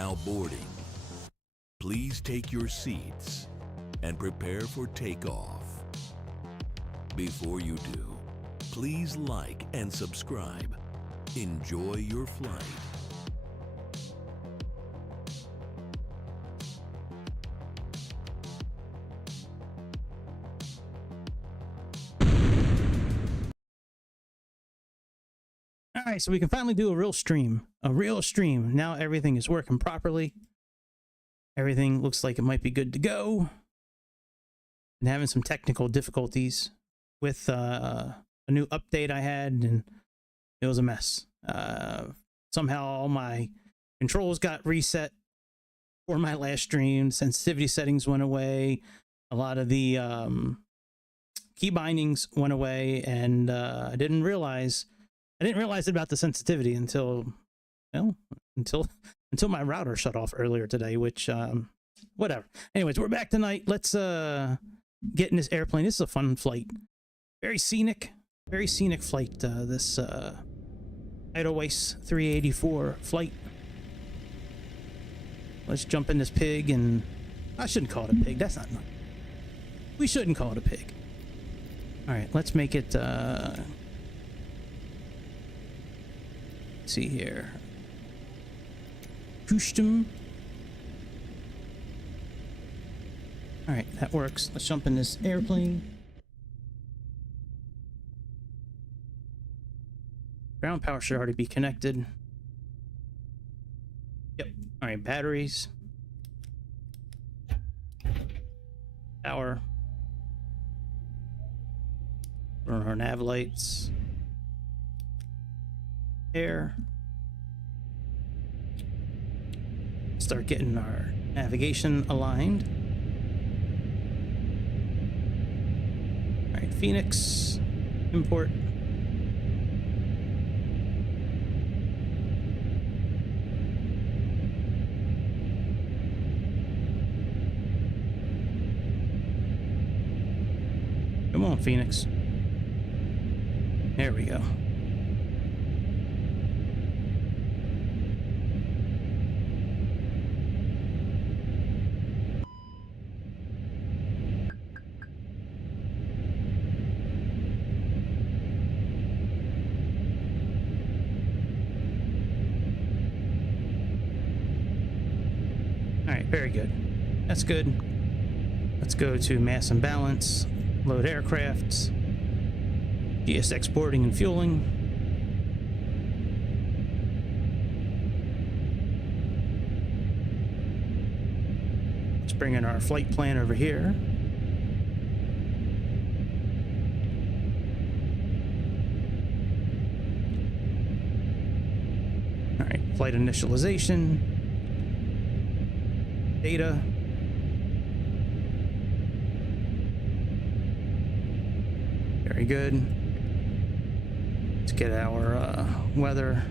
now boarding. Please take your seats and prepare for takeoff. Before you do, please like and subscribe. Enjoy your flight. All right, so we can finally do a real stream. Now everything is working properly. Everything looks like it might be good to go. Been having some technical difficulties with a new update I had, and it was a mess. Somehow all my controls got reset for my last stream. Sensitivity settings went away. A lot of the key bindings went away, and I didn't realize about the sensitivity until, well, until my router shut off earlier today, which, whatever. Anyways, we're back tonight. Let's get in this airplane. This is a fun flight. Very scenic flight, this Edelweiss 384 flight. Let's jump in this pig, and I shouldn't call it a pig. That's not nice. We shouldn't call it a pig. All right, let's make it, see here. Custom. All right, that works. Let's jump in this airplane. Ground power should already be connected. Yep. All right, batteries. Power. Run our nav lights. Air. Start getting our navigation aligned. All right, Fenix. Import. Come on, Fenix. There we go. All right, very good. That's good. Let's go to mass and balance, load aircraft, GS exporting and fueling. Let's bring in our flight plan over here. All right, flight initialization, data. Very good. Let's get our weather.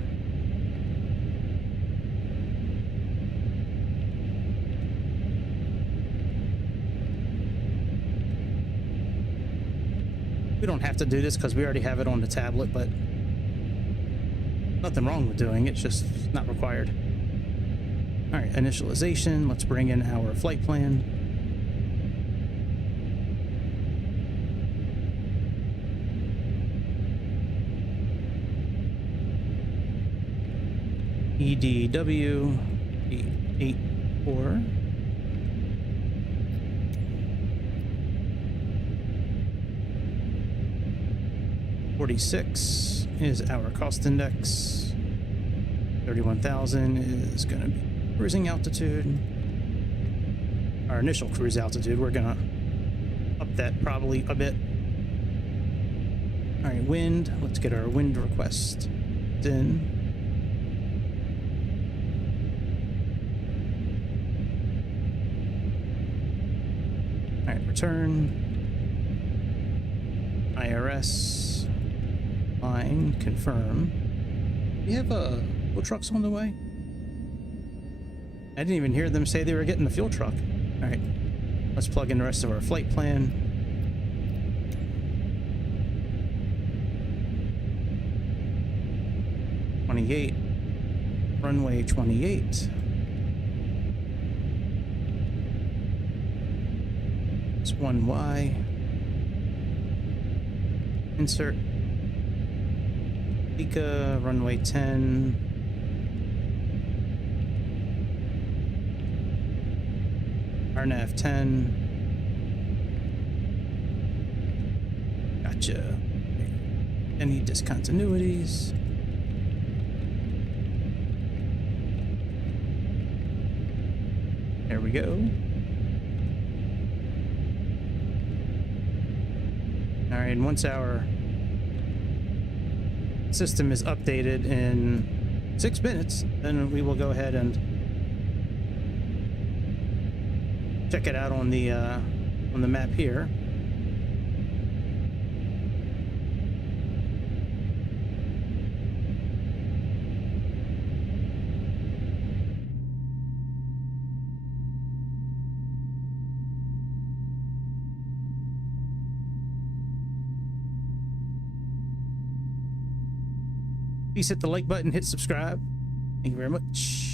We don't have to do this because we already have it on the tablet, but nothing wrong with doing it, it's just not required. All right, initialization. Let's bring in our flight plan. EDW 884. $46 is our cost index. 31,000 is going to be cruising altitude. Our initial cruise altitude, we're going to up that probably a bit. All right, wind. Let's get our wind request in. All right, return. IRS. Line. Confirm. We have fuel trucks on the way? I didn't even hear them say they were getting the fuel truck. All right, let's plug in the rest of our flight plan. Runway 28. It's 1Y. Insert. LICA, runway 10. RNAV 10. Gotcha. Any discontinuities? There we go. All right, and once our system is updated in 6 minutes, then we will go ahead and check it out on the map here. Please hit the like button, hit subscribe. Thank you very much.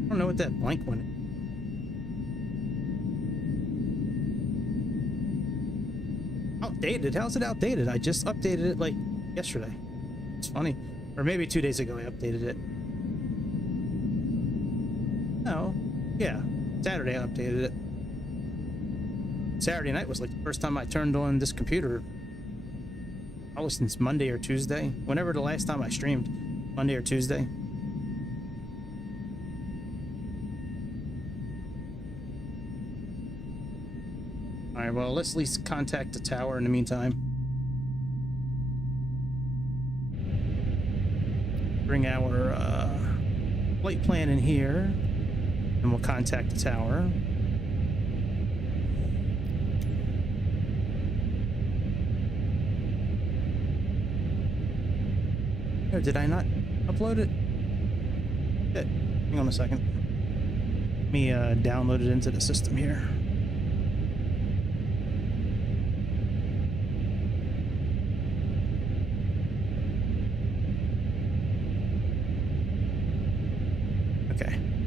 I don't know what that blank one is. Outdated? How's it outdated? I just updated it like yesterday. It's funny. Or maybe 2 days ago I updated it. No. Yeah. Saturday I updated it. Saturday night was like the first time I turned on this computer. Probably since Monday or Tuesday. Whenever the last time I streamed. Monday or Tuesday. Alright, well, let's at least contact the tower in the meantime. Bring our flight plan in here, and we'll contact the tower. Oh, did I not upload it? Shit. Hang on a second. Let me download it into the system here.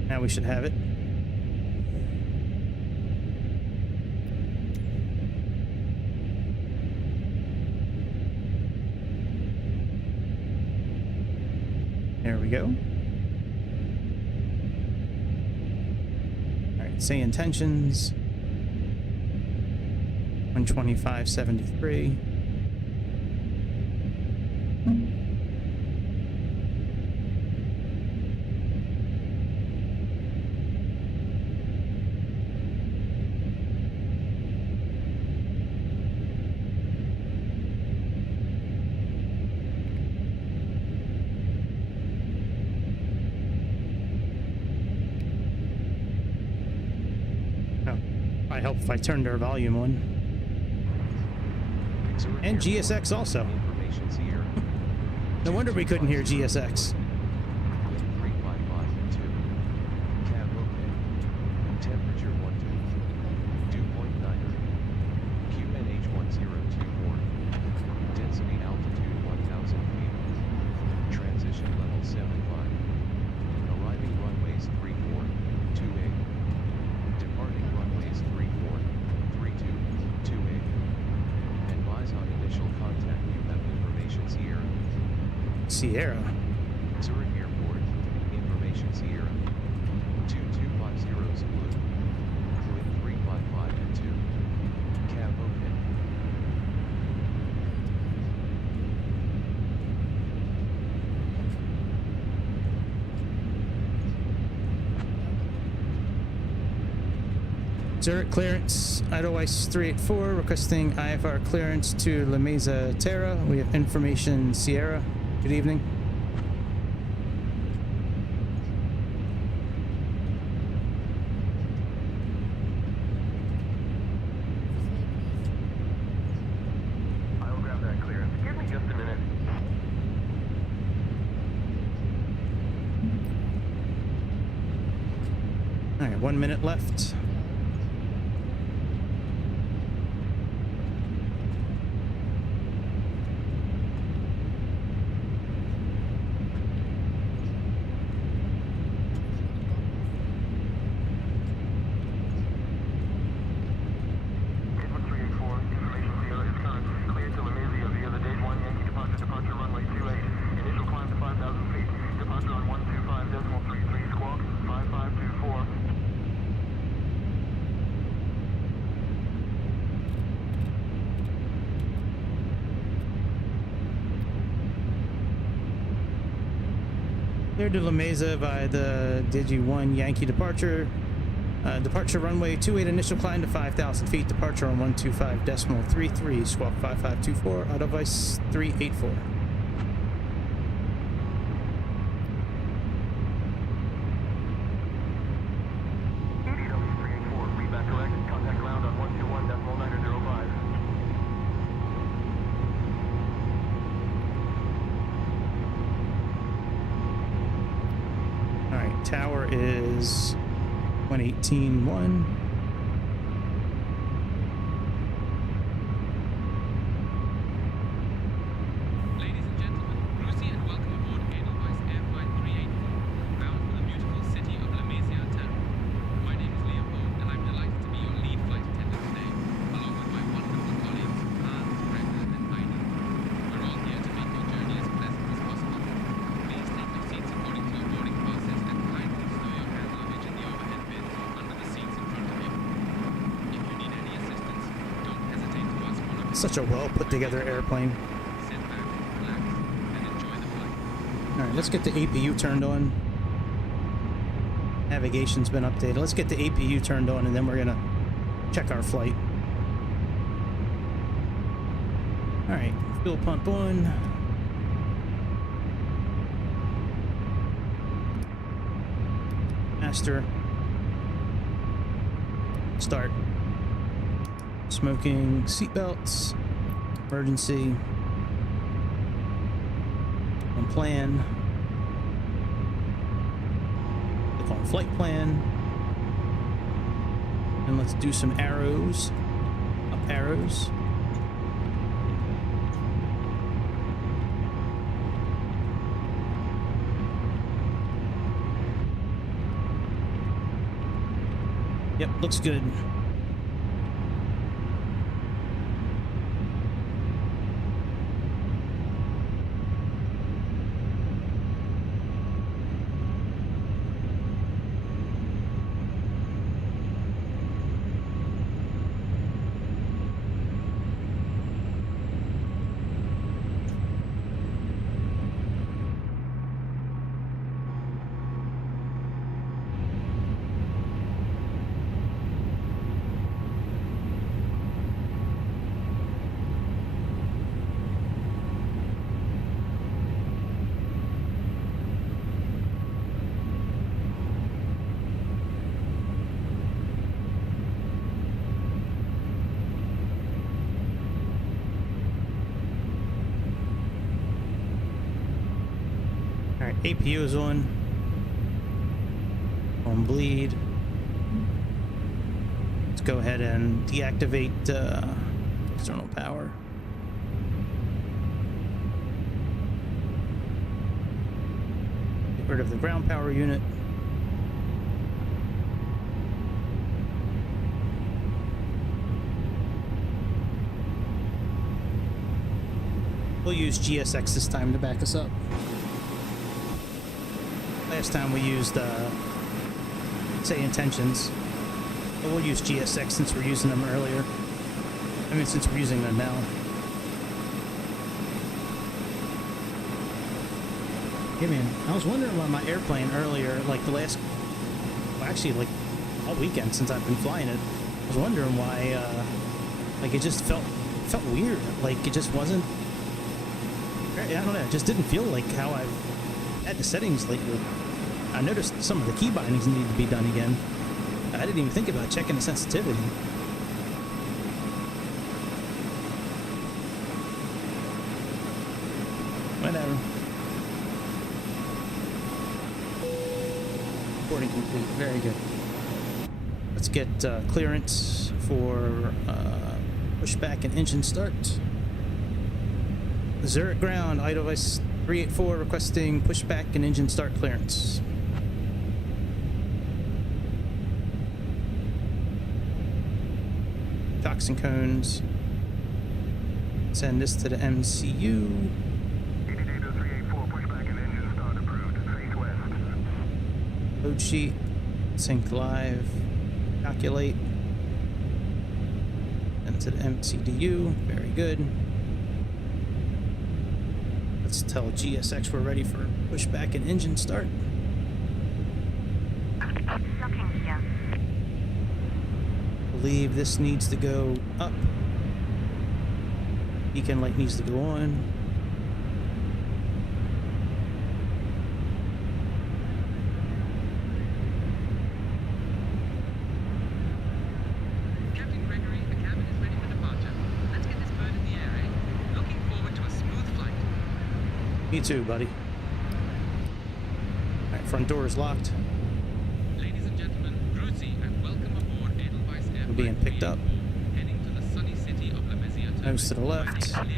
Now we should have it. There we go. All right, say intentions. 125.73. Help if I turned our volume on. And GSX also. No wonder we couldn't hear GSX. Sierra. Zurich Airport. Information Sierra. 2250 Blue. Wind 355 and 2. Cab open. Zurich clearance, Edelweiss 384 requesting IFR clearance to Lamezia, Terre. We have information Sierra. Good evening. I will grab that clearance. Give me just a minute. All right, 1 minute left. Cleared to Lamezia by the Digi 1 Yankee departure. Departure runway 28, initial climb to 5,000 feet. Departure on 125.33, squawk 5524, Edelweiss 384. Tower is 118.1. Ladies and gentlemen, Lucy and welcome aboard Edelweiss Air Flight 384, bound for the beautiful city of Lamezia, Terme. My name is Leopold, and I'm delighted to be your lead flight attendant today, along with my wonderful colleagues, Hans, Ragnar, and Heidi. We're all here to make your journey as pleasant as possible. Please take your seats according to your boarding passes and kindly stow your hand luggage in the overhead bins or under the seats in front of you. If you need any assistance, don't hesitate to ask one of us. Such a well put together airplane. Sit back, relax, and enjoy the flight. All right, let's get the APU turned on. Navigation's been updated. Let's get the APU turned on, and then we're gonna check our flight. All right, fuel pump on. Master. Start. Smoking seatbelts. Emergency. On plan. Click on flight plan. And let's do some arrows. Up arrows. Yep, looks good. Alright, APU is on bleed. Let's go ahead and deactivate external power. Get rid of the ground power unit. We'll use GSX this time to back us up. Last time we used Sayintentions, but we'll use GSX since we're using them earlier. I mean, since we're using them now. Hey man, I was wondering why my airplane earlier, like the last, well, actually like all weekend since I've been flying it, was wondering why, like it just felt weird. Like it just wasn't. I don't know. It just didn't feel like how I've had the settings lately. I noticed some of the key bindings need to be done again. I didn't even think about checking the sensitivity. Whatever. Recording complete. Very good. Let's get clearance for pushback and engine start. Zurich ground, iDevice 384 requesting pushback and engine start clearance. Shocks and cones. Send this to the MCU. Load sheet. Sync live. Calculate. And to the MCDU. Very good. Let's tell GSX we're ready for pushback and engine start. Looking here. Believe this needs to go up. Beacon light needs to go on. Captain Gregory, the cabin is ready for departure. Let's get this bird in the air, eh? Looking forward to a smooth flight. Me too, buddy. Alright, front door is locked. Ladies and gentlemen, Gruzi and welcome aboard Edelweiss Air We're being picked up. heading to the sunny city of Lamezia, Terme. Nose to the left. Release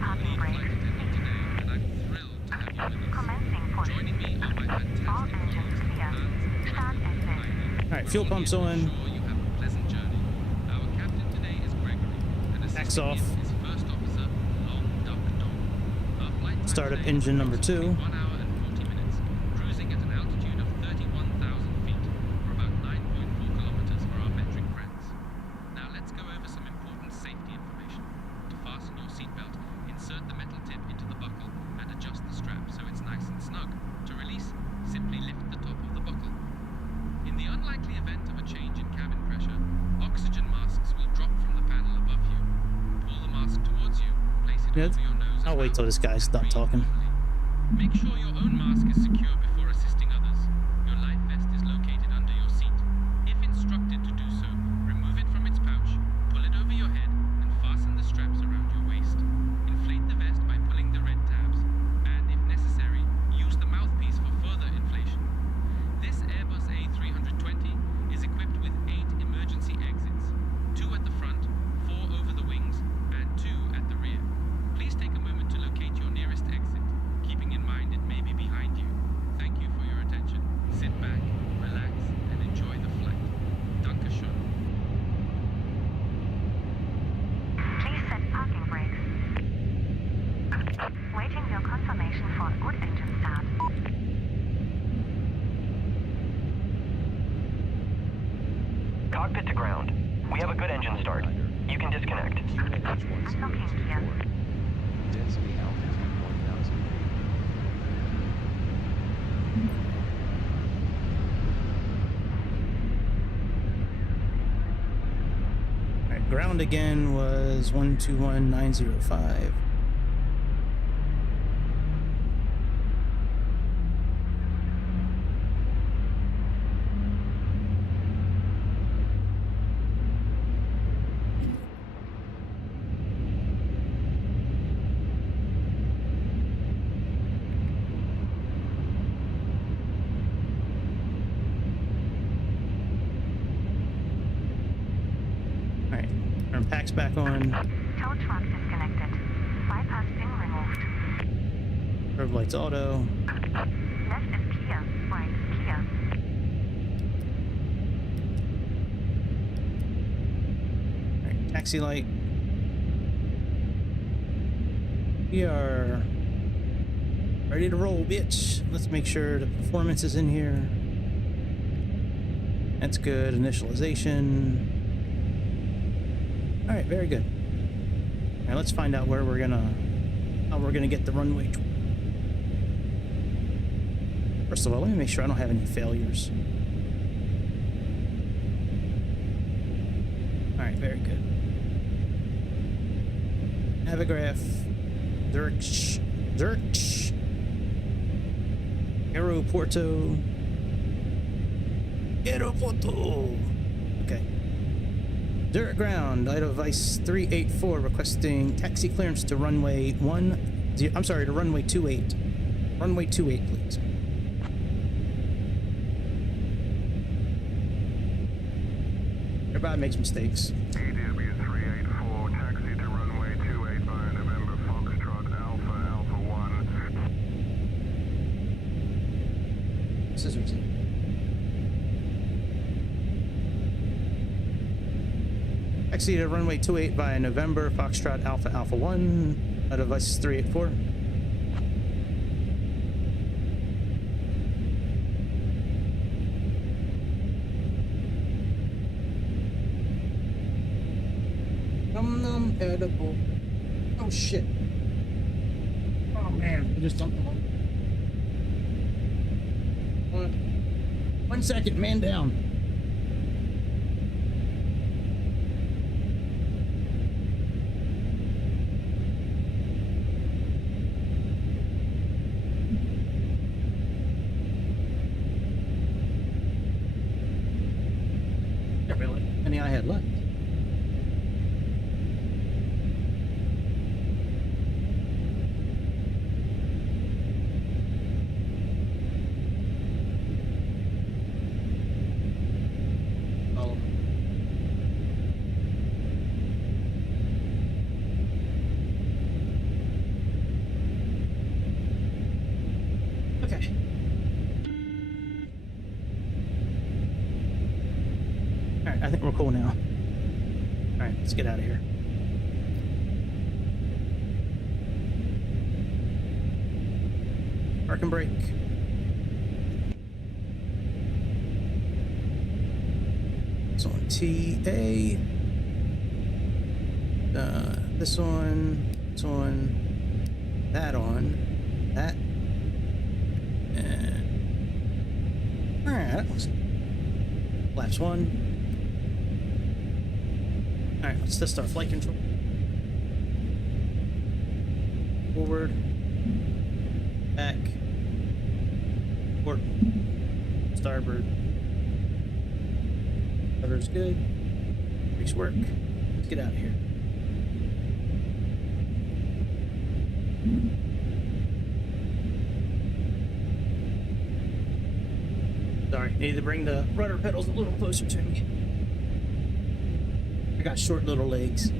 parking Lead brake. flight attendant today, and I'm thrilled to have you with us. Commencing push. Joining me are my fantastic All engines clear. Start exit. Alright, fuel pumps on. Sure you have a pleasant journey. Our captain today is Gregory, and Tax assisting off. him is First Officer Long Duck Dog. Our flight time Start up today engine is number 2. approximately 1 hour and 40 minutes, cruising at an altitude of 31,000 feet, or about 9.4 kilometers for our metric friends. Now let's go over some important safety information. To fasten your seatbelt, insert the metal tip into the buckle and adjust the strap so it's nice and snug. To release, simply lift the top of the buckle. In the unlikely event of a change in cabin pressure, oxygen masks will drop from the panel above you. Pull the mask towards you, place it Yeah, over your nose. I'll and wait till mouth, this guy's and done breathe talking. normally. Make sure your own mask is secure before assisting others. Your life vest is located under your seat. If instructed to do so, remove it from its pouch, pull it over your head, and fasten the straps around your waist. Inflate the vest by pulling the red tabs, and if necessary, use the mouthpiece for further inflation. This Airbus A320 is equipped with 8 emergency exits, 2 at the front, 4 over the wings, and 2 at the rear. Please take a moment to locate your nearest exit, keeping in mind it may be behind you. Thank you for your attention. Sit back, relax, and enjoy the flight. Dankeschön. Please set parking brakes. Waiting your confirmation for a good engine start. Cockpit to ground. We have a good engine start. You can disconnect. Looking here. Density altitude 1,000 feet. Alright, ground again was 121905. Alright, turn packs back on. Tow truck disconnected. Bypass pin removed. Curb lights auto. Left is clear. Right clear. Alright, taxi light. We are ready to roll, bitch. Let's make sure the performance is in here. That's good. Initialization. Alright, very good. Alright, let's find out where how we're gonna get the runway. First of all, let me make sure I don't have any failures. All right, very good. Navigraph, Zurich, Aeroporto. Okay. Zurich ground, Edelweiss 384 requesting taxi clearance to runway 10. I'm sorry, to runway 28. Runway 28, please. Everybody makes mistakes. EW 384, taxi to runway 28 via November Foxtrot Alpha 1. Scissors. Taxi to runway 28 via November Foxtrot Alpha 1. Device 384. Num edible. Oh shit. Oh man, I just dumped them all. 1 second, man down. Not really. Any I had left. I think we're cool now. Alright, let's get out of here. Park and brake. It's on TA. This on. It's on. That on. That. And. Alright, that was. Flaps 1. Alright, let's test our flight control. Forward. Back. Port. Starboard. Rudder's good. Brakes work. Let's get out of here. Sorry, need to bring the rudder pedals a little closer to me. I got short little legs.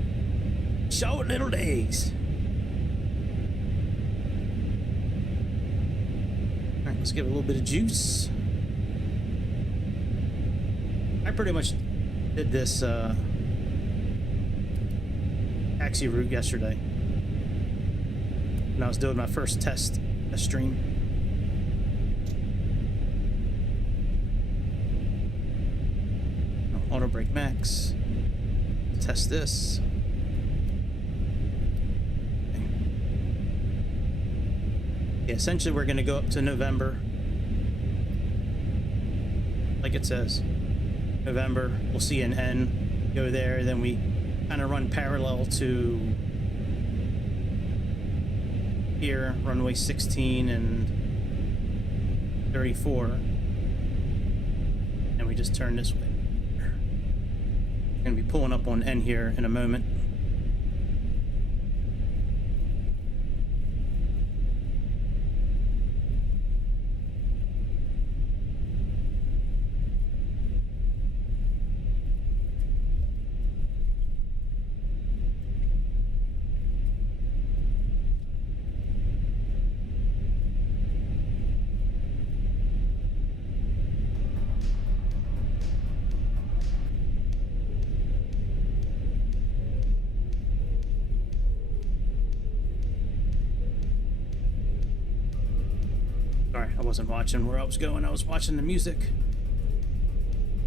Short little legs. Alright, let's give it a little bit of juice. I pretty much did this taxi route yesterday when I was doing my first test stream. Auto brake max. Test this. Okay. Yeah, essentially we're going to go up to November. Like it says. November. We'll see an N. Go there. Then we kind of run parallel to here. Runway 16 and 34. And we just turn this way. Gonna be pulling up on N here in a moment. Sorry, I wasn't watching where I was going. I was watching the music.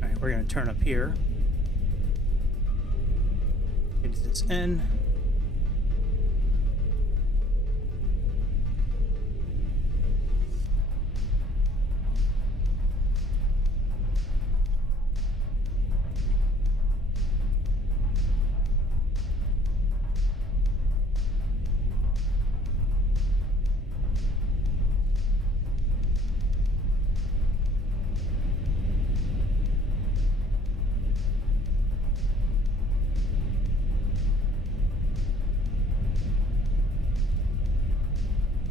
All right, we're gonna turn up here. Get to this N.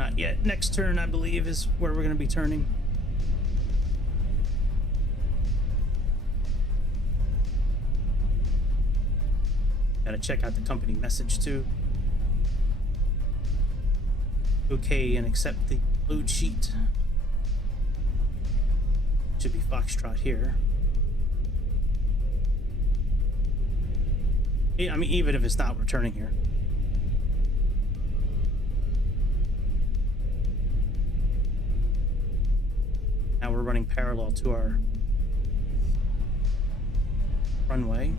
Not yet. Next turn, I believe, is where we're going to be turning. Gotta check out the company message too. Okay, and accept the load sheet. Should be Foxtrot here. I mean, even if it's not, we're turning here. Now we're running parallel to our runway.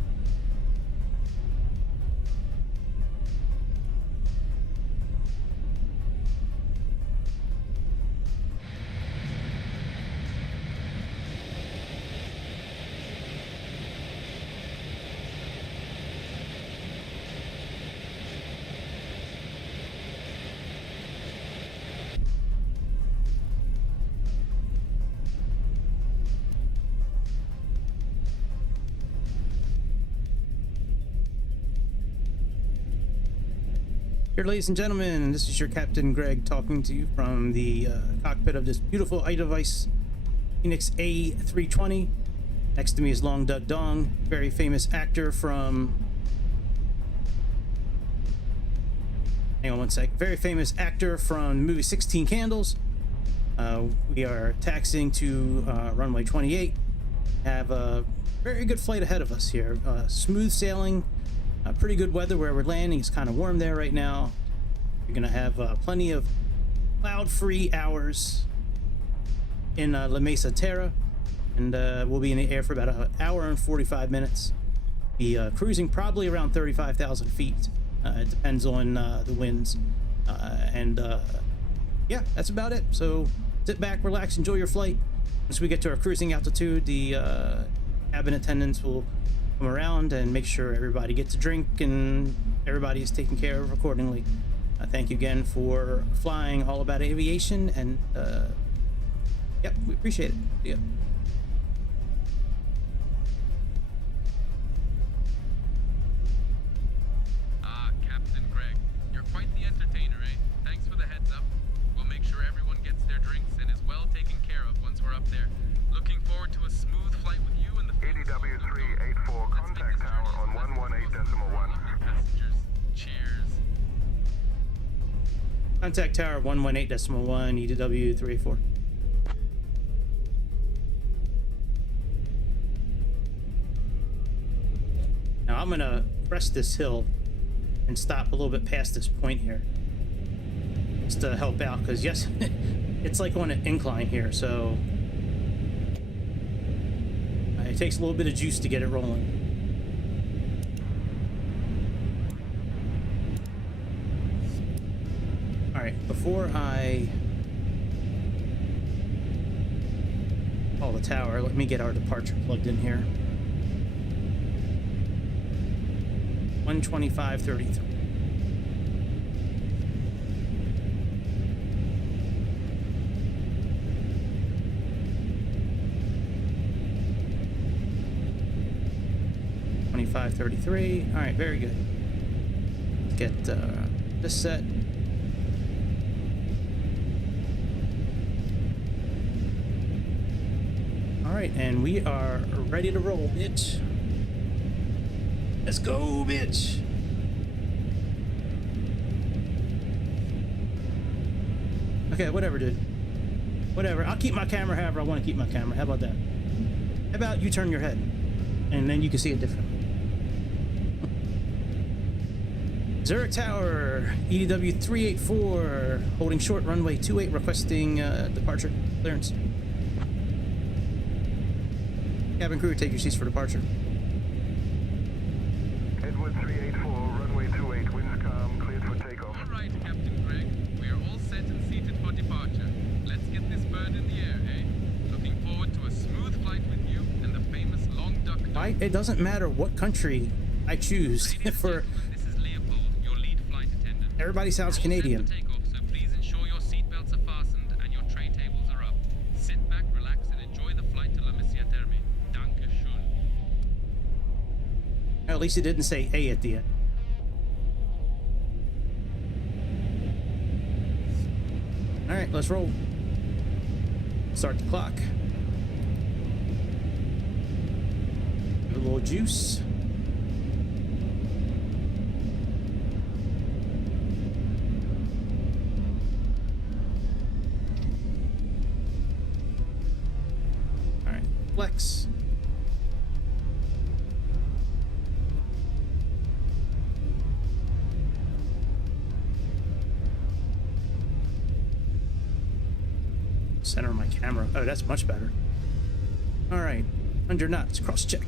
Here, ladies and gentlemen, this is your Captain Greg talking to you from the cockpit of this beautiful iDevice Fenix A320. Next to me is Long Dug Dong, very famous actor from... Hang on one sec. Very famous actor from the movie 16 Candles. We are taxiing to runway 28. Have a very good flight ahead of us here. Smooth sailing. Pretty good weather where we're landing. It's kind of warm there right now. You're gonna have plenty of cloud-free hours in Lamezia, Terre, and we'll be in the air for about an hour and 45 minutes. Be cruising probably around 35,000 feet. It depends on the winds, and yeah, that's about it. So sit back, relax, enjoy your flight. Once we get to our cruising altitude, the cabin attendants will come around and make sure everybody gets a drink and everybody is taken care of accordingly. Thank you again for flying All About Aviation, and yep, we appreciate it. See ya. Captain Greg, you're quite the entertainer, eh? Thanks for the heads up. We'll make sure everyone gets their drinks and is well taken care of once we're up there. Looking forward to a smooth flight with you and the EDW 384, contact tower on 118.1. Passengers, cheers. Contact tower 118.1, EDW 384. Now I'm gonna crest this hill and stop a little bit past this point here, just to help out, because yes, it's like on an incline here, so it takes a little bit of juice to get it rolling. All right, before I call the tower, let me get our departure plugged in here. 125.33. All right, very good. Let's get this set. All right, and we are ready to roll, bitch. Let's go, bitch. Okay, whatever, dude. Whatever. I'll keep my camera however I want to keep my camera. How about that? How about you turn your head, and then you can see it differently. Zurich Tower, EDW 384, holding short runway 28, requesting departure clearance. Cabin crew, take your seats for departure. Edward 384, runway 28, winds calm, cleared for takeoff. All right, Captain Greg, we are all set and seated for departure. Let's get this bird in the air, eh? Looking forward to a smooth flight with you and the famous Long Duck. It doesn't matter what country I choose for. This is Leopold, your lead flight attendant. Everybody sounds Canadian. We're all set for takeoff, so please ensure your seatbelts are fastened and your tray tables are up. Sit back, relax, and enjoy the flight to Lamezia Terme. Danke schön. At least it didn't say A at the end. All right, let's roll. Start the clock. Give it a little juice. All right, flex. Center of my camera. Oh, that's much better. All right, 100 knots, cross check.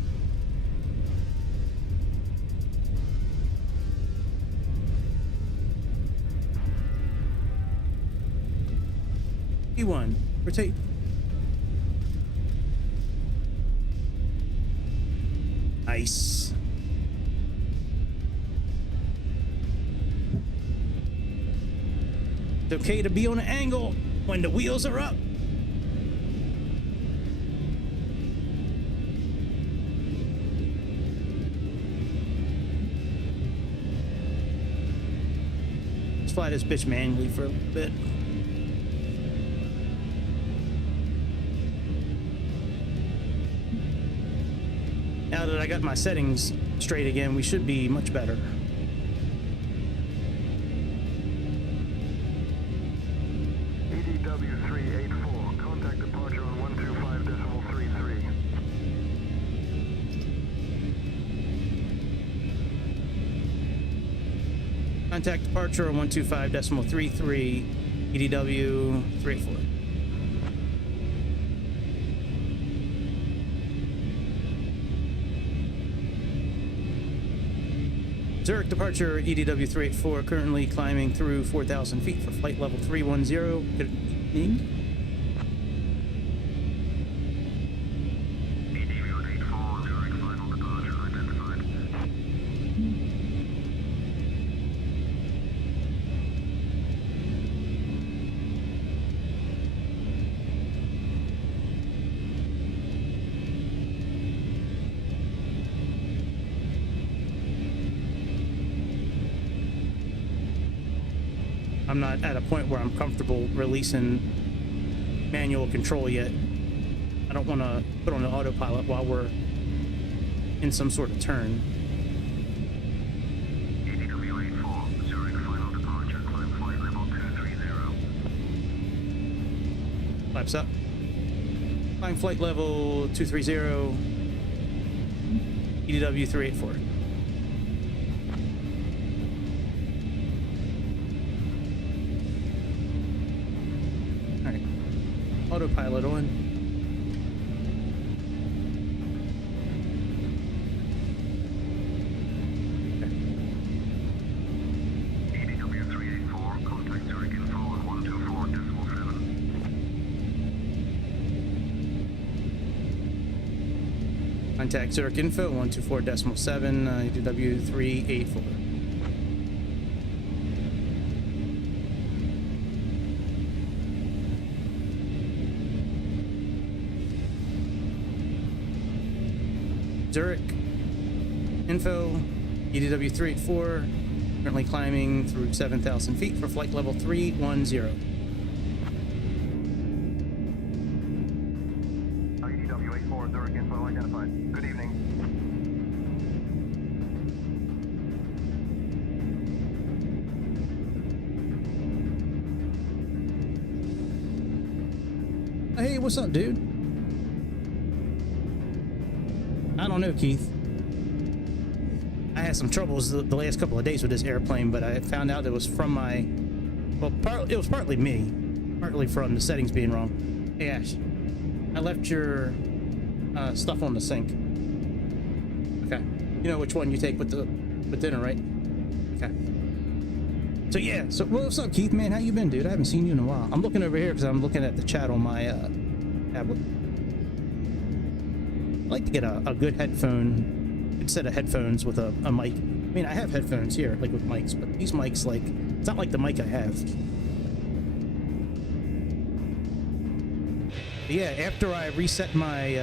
E1, rotate. Nice. It's okay to be on an angle when the wheels are up. Let's fly this bitch manually for a little bit. Now that I got my settings straight again, we should be much better. EDW384, contact departure on 125.33. Contact departure on 125.33, EDW 384. Zurich departure, EDW 384, currently climbing through 4,000 feet for flight level 310. Good evening. EDW84, Zurich final departure identified. I'm not at a point where I'm comfortable releasing manual control yet. I don't want to put on the autopilot while we're in some sort of turn. EDW84, Zurich final departure, climb flight level 230. Flaps up. Climb flight level 230. EDW 384. Autopilot on. EDW384, contact Zurich info on 124.7. Contact Zurich info 124.7, EDW 384. Zurich info, EDW 384, currently climbing through 7,000 feet for flight level 310. EDW84, Zurich info identified. Good evening. Hey, what's up, dude? I don't know, Keith. I had some troubles the last couple of days with this airplane, but I found out it was from my... Well, it was partly me. Partly from the settings being wrong. Hey, Ash. I left your stuff on the sink. Okay. You know which one you take with dinner, right? Okay. So, yeah. So, what's up, Keith, man? How you been, dude? I haven't seen you in a while. I'm looking over here because I'm looking at the chat on my tablet. I like to get a good set of headphones with a mic. I mean, I have headphones here, like with mics, but these mics, like, it's not like the mic I have. But yeah, after I reset my,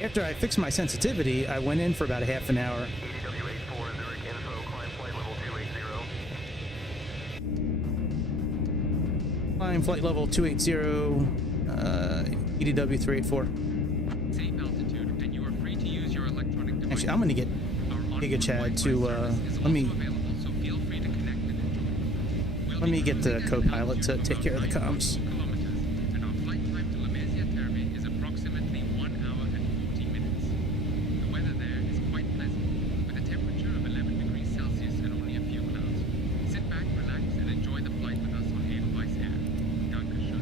after I fixed my sensitivity, I went in for about a half an hour. EDW84, Zurich info, climb flight level 280. Climb flight level 280, EDW 384. Safe altitude, and you are free to use your electronic devices. Actually, I'm gonna get Our onboard Giga Chad Wi-Fi to service is let me also available, so feel free to connect and enjoy. We'll let me be get the cruising at an co-pilot to altitude take of care of the about comms. 9.4 kilometers, and our flight time to Lamezia Terme is approximately 1 hour and 40 minutes. The weather there is quite pleasant, with a temperature of 11 degrees Celsius and only a few clouds. Sit back, relax, and enjoy the flight with us on Edelweiss Air. Dankeschön.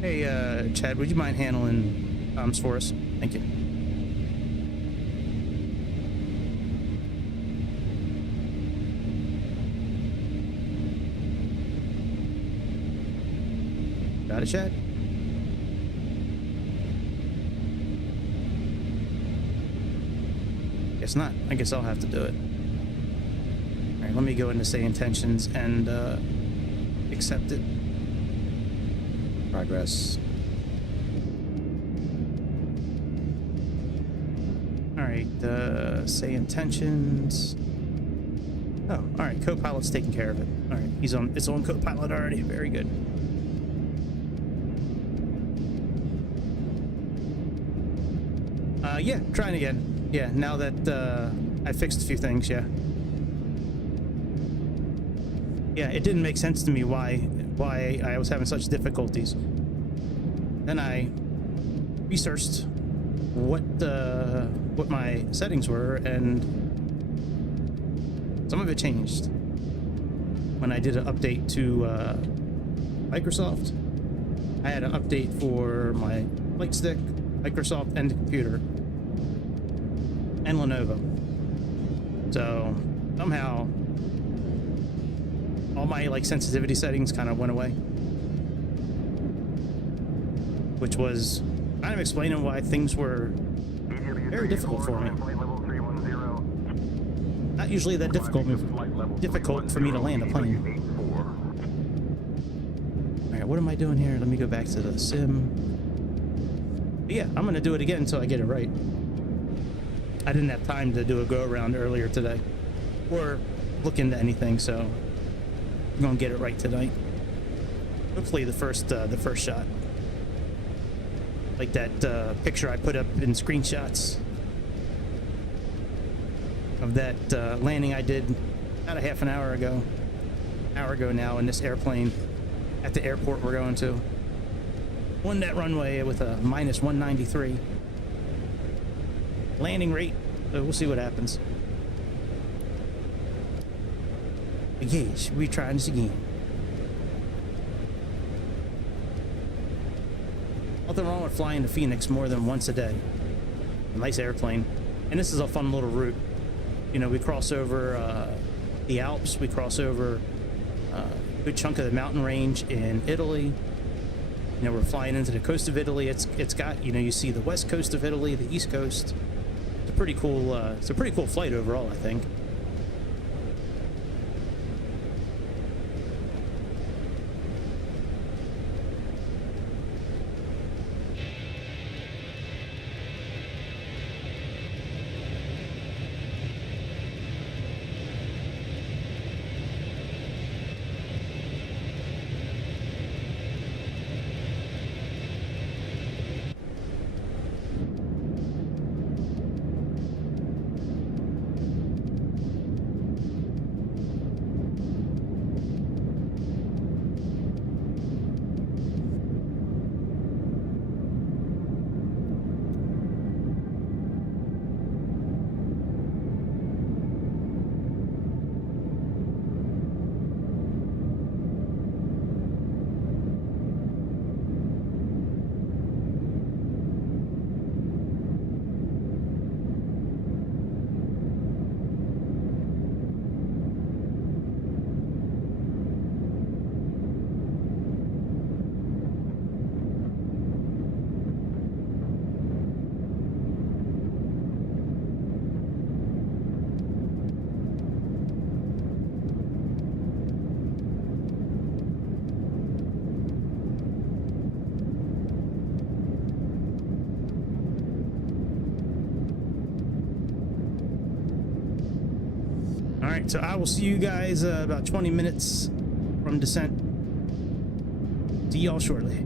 Hey, Chad, would you mind handling comms for us? Thank you. Got it, Chad? Guess not. I guess I'll have to do it. Alright, let me go into Sayintentions and accept it. Progress. Alright, Sayintentions. Oh, alright, co-pilot's taking care of it. Alright, he's on its own co-pilot already. Very good. Yeah, trying again. Yeah, now that I fixed a few things, yeah. Yeah, it didn't make sense to me why I was having such difficulties. Then I researched what my settings were, and some of it changed when I did an update to Microsoft. I had an update for my light stick, Microsoft, and the computer, and Lenovo. So somehow all my like sensitivity settings kind of went away, which was kind of explaining why things were very difficult for me. Not usually that difficult for me to land a plane. Alright, what am I doing here? Let me go back to the sim. But yeah, I'm gonna do it again until I get it right. I didn't have time to do a go around earlier today or look into anything, so I'm gonna get it right tonight. Hopefully the first shot, like that picture I put up in screenshots of that landing I did about a half an hour ago now in this airplane at the airport we're going to. On that runway with a minus 193 landing rate, so we'll see what happens. But yes, we're trying this again. Nothing wrong with flying to Phoenix more than once a day. A nice airplane, and this is a fun little route. You know, we cross over the Alps, we cross over a good chunk of the mountain range in Italy. You know, we're flying into the coast of Italy. It's got, you know, you see the west coast of Italy, the east coast. It's a pretty cool flight overall, I think. right, so I will see you guys about 20 minutes from descent. See y'all shortly.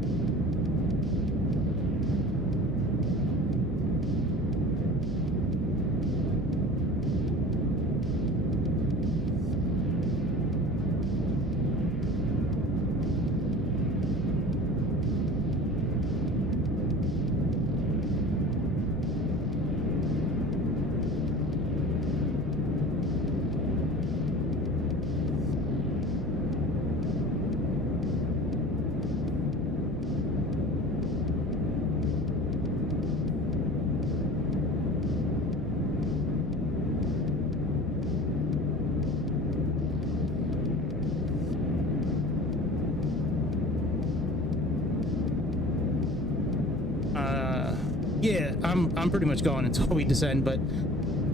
Yeah, I'm pretty much gone until we descend, but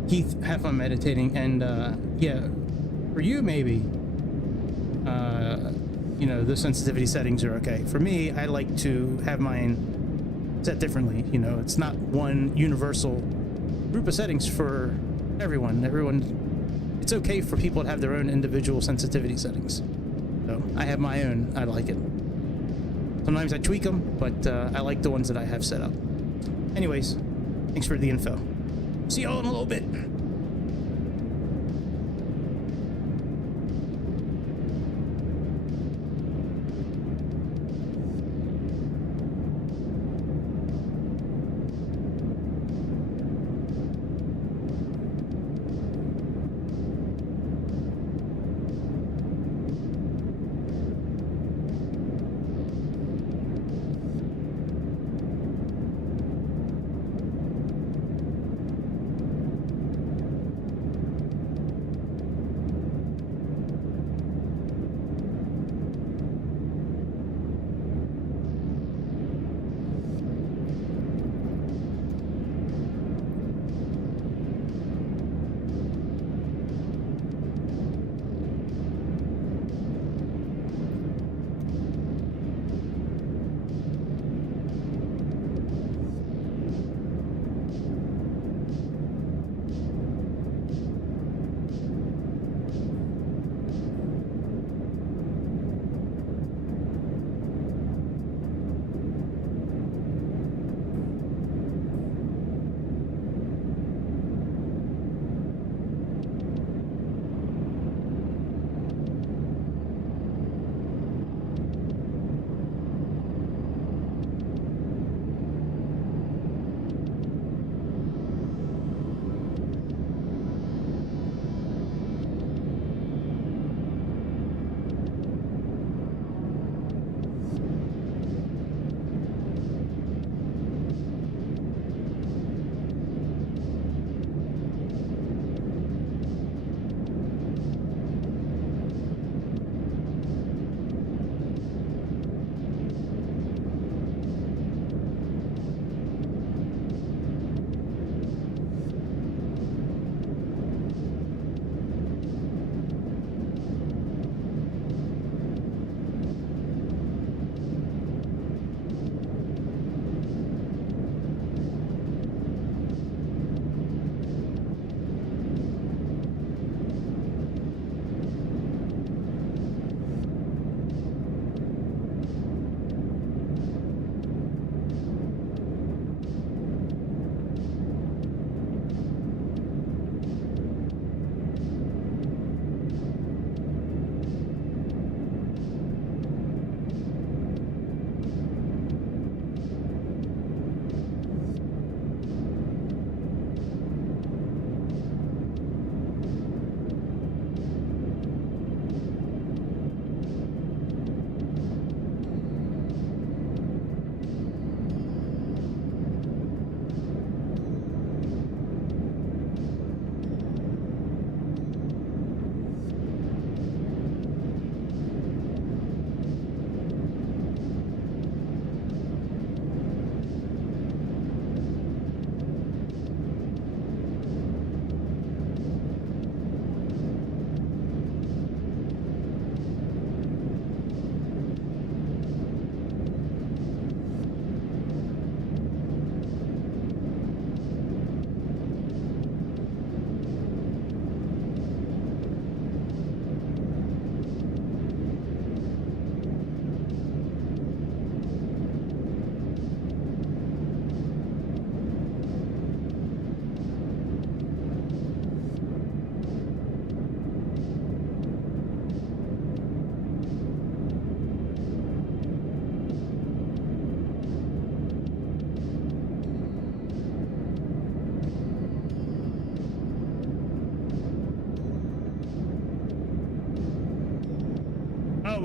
Keith, have fun meditating, and yeah, for you maybe, you know, the sensitivity settings are okay. For me, I like to have mine set differently. You know, it's not one universal group of settings for everyone. It's okay for people to have their own individual sensitivity settings. So I have my own. I like it. Sometimes I tweak them, but I like the ones that I have set up. Anyways, thanks for the info. See y'all in a little bit.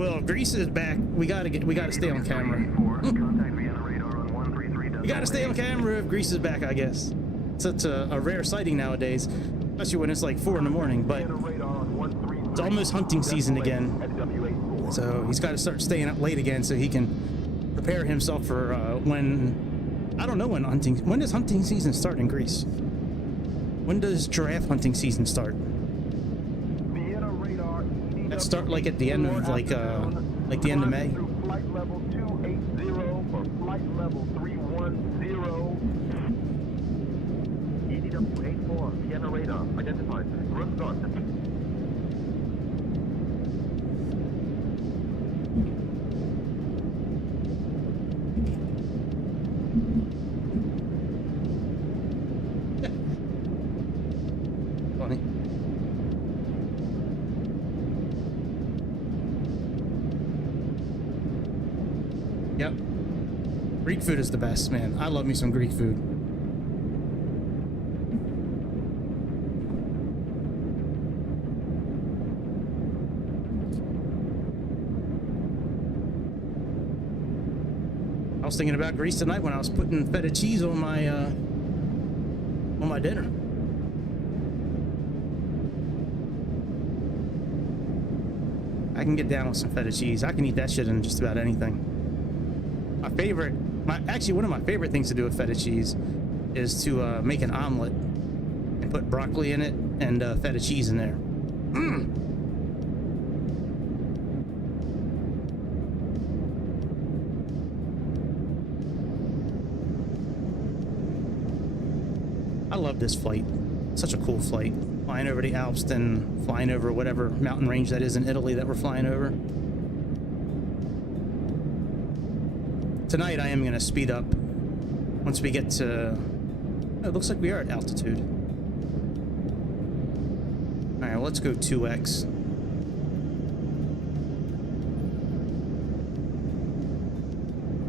well, Greece is back. We gotta stay on camera. Contact Vienna radar on 133. We gotta stay on camera if Greece is back, I guess. Such a rare sighting nowadays, especially when it's like 4 in the morning, but it's almost hunting season again. So he's got to start staying up late again so he can prepare himself for when, I don't know when does hunting season start in Greece? When does giraffe hunting season start? That start like at the end of like the end of May. Flight level 280 for flight level 310. EDW84, Vienna radar, identified. Room start. Funny. Yep. Greek food is the best, man. I love me some Greek food. I was thinking about Greece tonight when I was putting feta cheese on my dinner. I can get down with some feta cheese. I can eat that shit in just about anything. Actually one of my favorite things to do with feta cheese is to make an omelet and put broccoli in it and feta cheese in there. I love this flight. Such a cool flight. Flying over the Alps, then flying over whatever mountain range that is in Italy that we're flying over. Tonight I am going to speed up once we get to... Oh, it looks like we are at altitude. Alright, well, let's go 2x.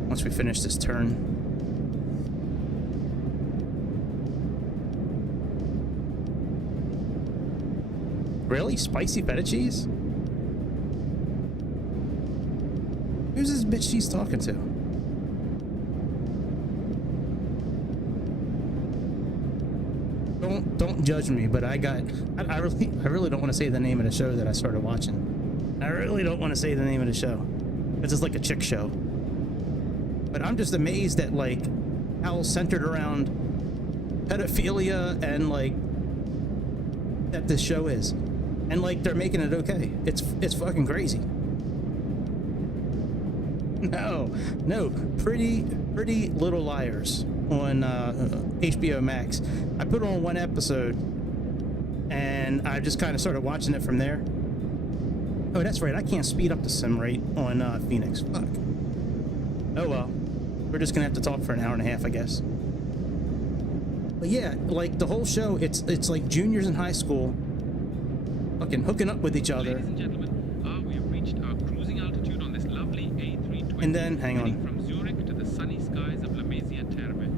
Once we finish this turn. Really? Spicy feta cheese? Who's this bitch she's talking to? Don't judge me, but I really don't want to say the name of the show that I started watching. I really don't want to say the name of the show. It's just like a chick show. But I'm just amazed at like how centered around pedophilia and like that this show is. And like they're making it okay. It's fucking crazy. No, Pretty Little Liars on HBO Max. I put on one episode and I just kind of started watching it from there. Oh, that's right. I can't speed up the sim rate on Fenix. Fuck. Oh well. We're just gonna have to talk for an hour and a half, I guess. But yeah, like the whole show, it's like juniors in high school fucking hooking up with each other. Ladies and gentlemen, we have reached our cruising altitude on this lovely A320. And then, hang on. From Zurich to the sunny skies of Lamezia, Terme.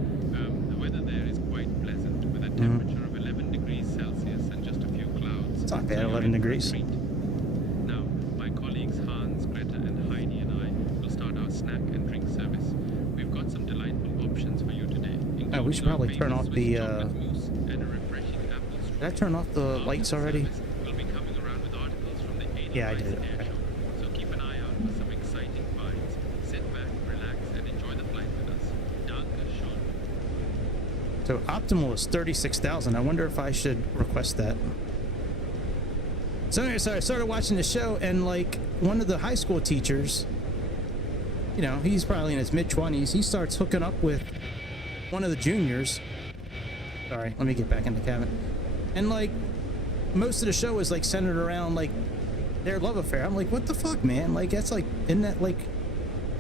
The weather there is quite pleasant, with a temperature of 11 degrees Celsius and just a few clouds. It's not bad, 11 degrees. Now, my colleagues Hans, Greta, and Heidi and I will start our snack and drink service. We've got some delightful options for you today. Oh, we should probably turn off the. Did I turn off the lights already? Yeah, I did. Okay. So keep an eye out for some exciting finds. Sit back, relax, and enjoy the flight with us. Danke schön. So optimal is 36,000. I wonder if I should request that. So anyway, so I started watching the show, and like one of the high school teachers, you know, he's probably in his mid-20s. He starts hooking up with one of the juniors. Sorry, let me get back in the cabin. And like most of the show is like centered around like their love affair. I'm like, what the fuck, man? Like, that's like, isn't that like,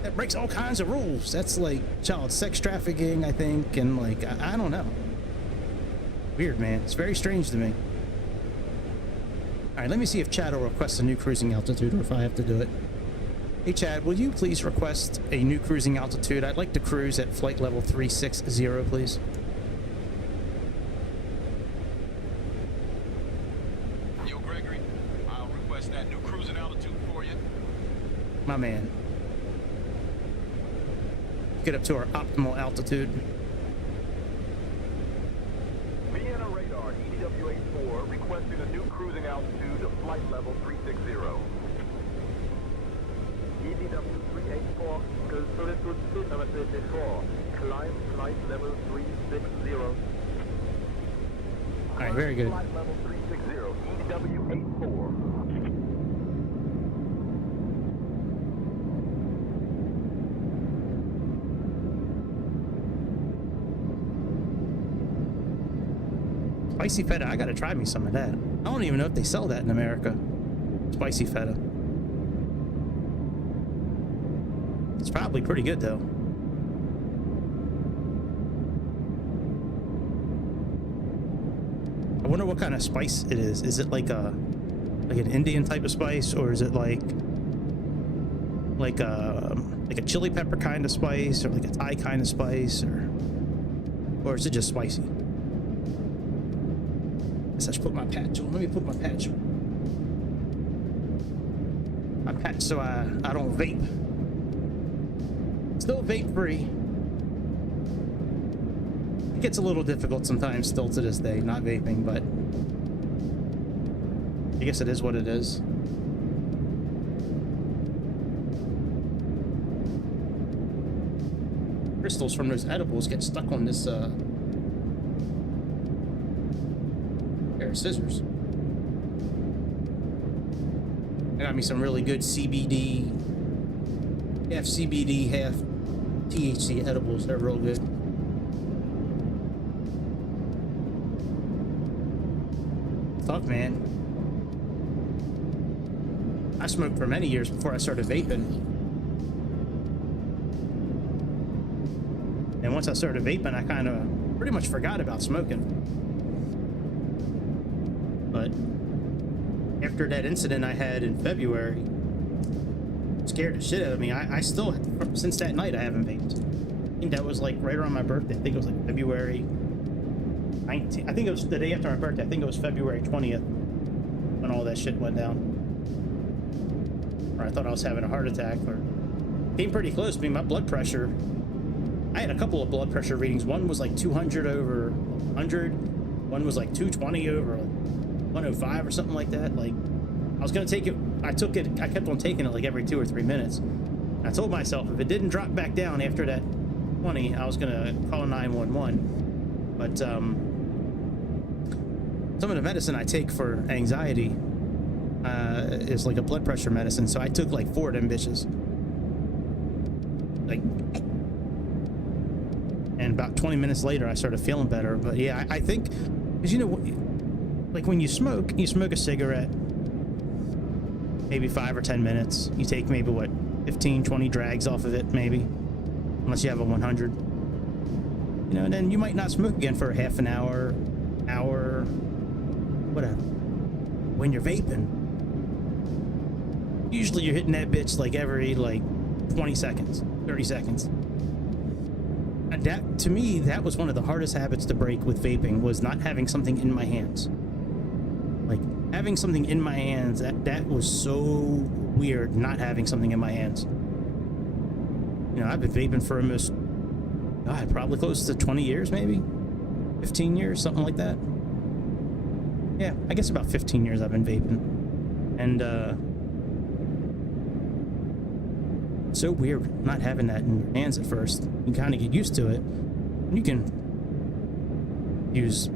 that breaks all kinds of rules. That's like child sex trafficking, I think, and like, I don't know. Weird, man. It's very strange to me. All right, let me see if Chad will request a new cruising altitude or if I have to do it. Hey, Chad, will you please request a new cruising altitude? I'd like to cruise at flight level 360, please. My man. Get up to our optimal altitude. Vienna radar, EDW-84, requesting a new cruising altitude of flight level 360. EDW-384, LSZH, climb flight level 360. All right, very good. Flight level 360, EDW-84. Spicy feta, I gotta try me some of that. I don't even know if they sell that in America. Spicy feta. It's probably pretty good though. I wonder what kind of spice it is. Is it like an Indian type of spice, or is it like a chili pepper kind of spice, or like a Thai kind of spice, or is it just spicy? I should put my patch on. Let me put my patch on. My patch so I don't vape. Still vape free. It gets a little difficult sometimes still to this day, not vaping, but I guess it is what it is. Crystals from those edibles get stuck on this scissors. I got me some really good CBD, half CBD, half THC edibles. They're real good. Tough, man. I smoked for many years before I started vaping. And once I started vaping, I kind of pretty much forgot about smoking. But after that incident I had in February, scared the shit out of me. I still, since that night, I haven't vaped. I think that was like right around my birthday. I think it was like February 19th. I think it was the day after my birthday. I think it was February 20th when all that shit went down. Or I thought I was having a heart attack, or came pretty close. I mean, my blood pressure, I had a couple of blood pressure readings. One was like 200 over 100. One was like 220 over 105 or something like that. Like, I was gonna take it. I kept on taking it like every 2 or 3 minutes. I told myself if it didn't drop back down after that 20, I was gonna call 911. But some of the medicine I take for anxiety is like a blood pressure medicine, so I took like 4 of them bitches. Like, and about 20 minutes later, I started feeling better. But yeah, I think, because you know, like when you smoke a cigarette, maybe 5 or 10 minutes. You take maybe what, 15, 20 drags off of it, maybe, unless you have a 100. You know, and then you might not smoke again for half an hour, whatever. When you're vaping, usually you're hitting that bitch like every like 20 seconds, 30 seconds. And that, to me, that was one of the hardest habits to break with vaping, was not having something in my hands. Like, having something in my hands, that was so weird, not having something in my hands. You know, I've been vaping for almost, God, probably close to 20 years, maybe 15 years, something like that. Yeah, I guess about 15 years I've been vaping. And it's so weird not having that in your hands at first. You kind of get used to it. You can use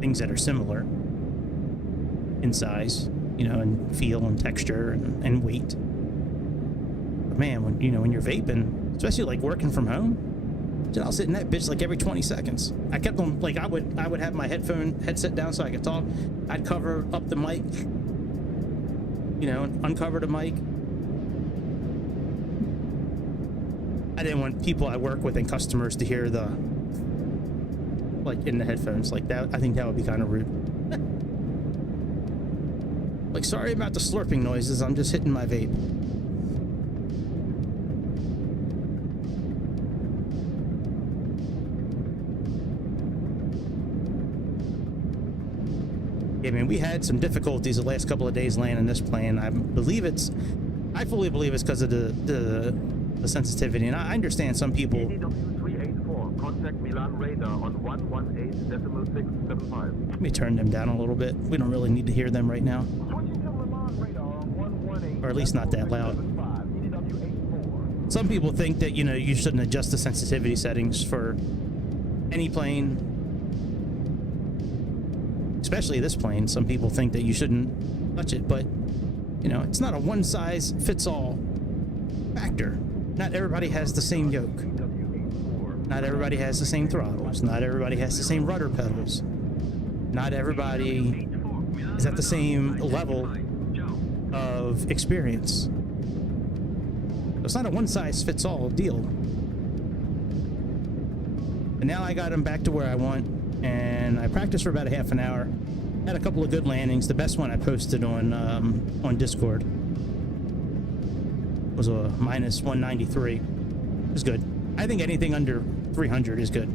things that are similar in size, you know, and feel and texture and weight. But man, when you're vaping, especially like working from home, I'll sit in that bitch like every 20 seconds. I kept on, like, I would have my headset down so I could talk. I'd cover up the mic, you know, and uncover the mic. I didn't want people I work with and customers to hear the, like, in the headphones like that. I think that would be kind of rude. Like, sorry about the slurping noises. I'm just hitting my vape. I mean, we had some difficulties the last couple of days landing this plane. I believe it's, I fully believe it's because of the sensitivity, and I understand some people. EDW384, contact Milan radar on 118.675. Let me turn them down a little bit. We don't really need to hear them right now, Switching to Milan radar on 118. or at least not that loud. EDW84. Some people think that, you know, you shouldn't adjust the sensitivity settings for any plane, especially this plane. Some people think that you shouldn't touch it, but, you know, it's not a one-size-fits-all factor. Not everybody has the same yoke. Not everybody has the same throttles. Not everybody has the same rudder pedals. Not everybody is at the same level of experience. It's not a one-size-fits-all deal. And now I got him back to where I want, and I practiced for about a half an hour. Had a couple of good landings. The best one I posted on Discord was a minus 193. It was good. I think anything under 300 is good,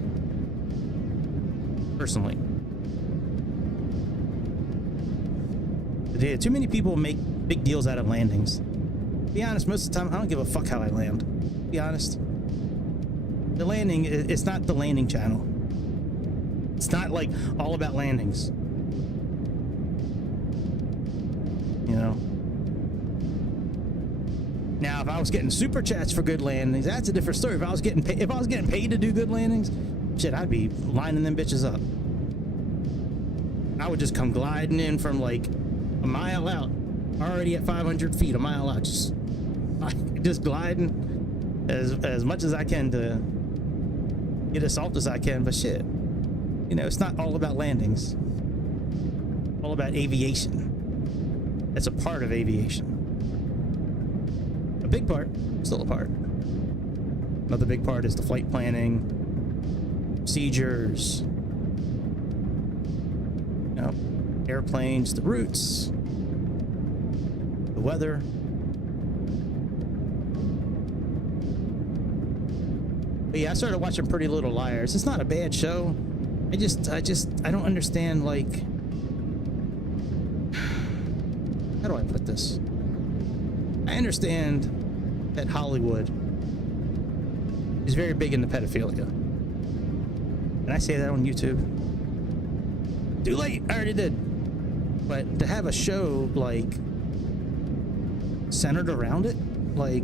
personally. But yeah, too many people make big deals out of landings. To be honest, most of the time I don't give a fuck how I land. To be honest, the landing, it's not the landing channel. It's not like all about landings, you know. Now, if I was getting super chats for good landings, that's a different story. If I was getting paid to do good landings, shit, I'd be lining them bitches up. I would just come gliding in from like a mile out, already at 500 feet, a mile out, just gliding as much as I can to get as salt as I can. But shit, you know, it's not all about landings. All about aviation. It's a part of aviation. A big part, still a part. Another big part is the flight planning, procedures, you know, airplanes, the routes, the weather. But yeah, I started watching Pretty Little Liars. It's not a bad show. I don't understand, like, how do I put this? I understand that Hollywood is very big into pedophilia. And I say that on YouTube. Too late, I already did. But to have a show, like, centered around it, like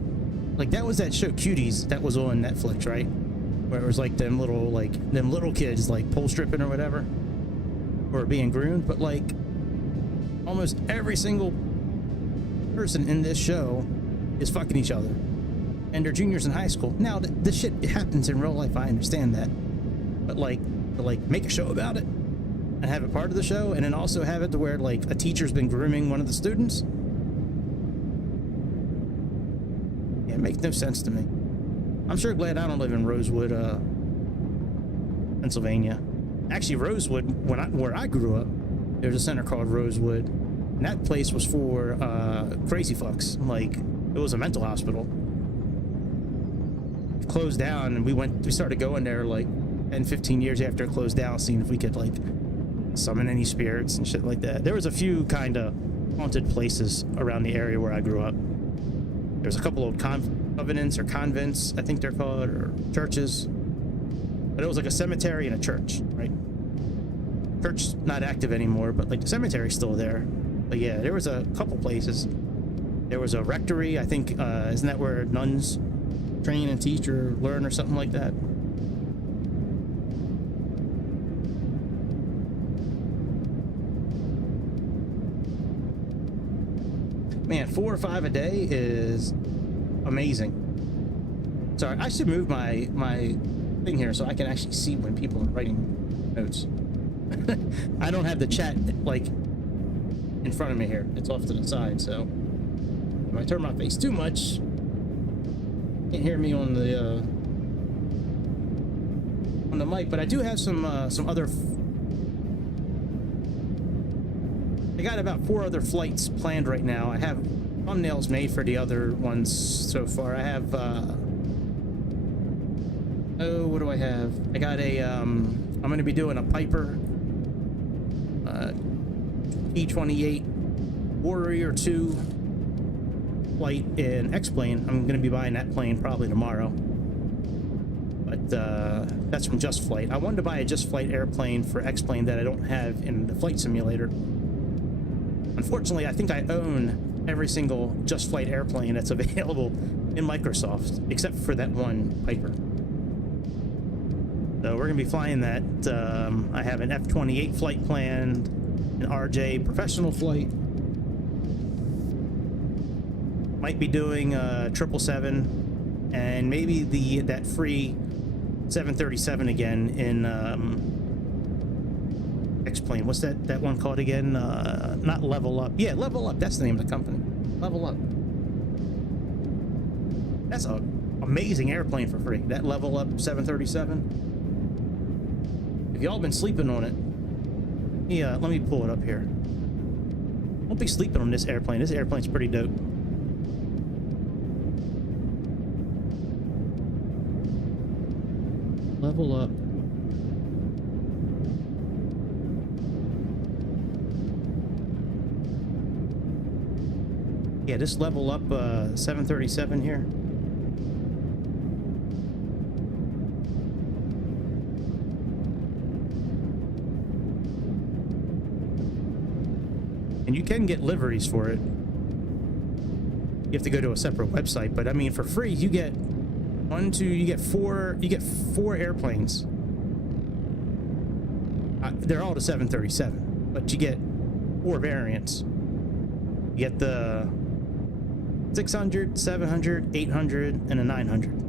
that was that show Cuties that was on Netflix, right? Where it was like them little kids like pole stripping or whatever, or being groomed. But like almost every single person in this show is fucking each other, and they're juniors in high school. Now this shit, it happens in real life, I understand that, but like to like make a show about it and have it part of the show, and then also have it to where like a teacher's been grooming one of the students. Yeah, it makes no sense to me. I'm sure glad I don't live in Rosewood, Pennsylvania. Actually, Rosewood, where I grew up, there's a center called Rosewood, and that place was for crazy fucks. Like, it was a mental hospital. It closed down, and we started going there like 10, 15 years after it closed down, seeing if we could like summon any spirits and shit like that. There was a few kind of haunted places around the area where I grew up. There's a couple old covenants or convents, I think they're called, or churches. But it was like a cemetery and a church, right? Church not active anymore, but like the cemetery's still there. But yeah, there was a couple places. There was a rectory, I think, isn't that where nuns train and teach or learn or something like that? Man, 4 or 5 a day is amazing. Sorry, I should move my thing here so I can actually see when people are writing notes. I don't have the chat like in front of me here. It's off to the side, so if I turn my face too much, you can't hear me on the mic. But I do have some other. I got about 4 other flights planned right now. I have thumbnails made for the other ones so far. I have what do I have? I got a I'm going to be doing a Piper P-28 Warrior 2 flight in X-Plane. I'm going to be buying that plane probably tomorrow. But that's from Just Flight. I wanted to buy a Just Flight airplane for X-Plane that I don't have in the flight simulator. Unfortunately, I think I own every single Just Flight airplane that's available in Microsoft, except for that one Piper. So we're going to be flying that. I have an F-28 flight planned, an RJ professional flight. Might be doing 777 and maybe that free 737 again in X-Plane. What's that one called again? Not Level Up. Yeah, Level Up. That's the name of the company. Level Up. That's an amazing airplane for free. That Level Up 737. If y'all been sleeping on it, yeah, let me pull it up here. Don't be sleeping on this airplane. This airplane's pretty dope. Level Up. Yeah, this Level Up 737 here. And you can get liveries for it. You have to go to a separate website, but I mean, for free, you get you get four airplanes. They're all the 737, but you get 4 variants. You get the 600, 700, 800, and a 900.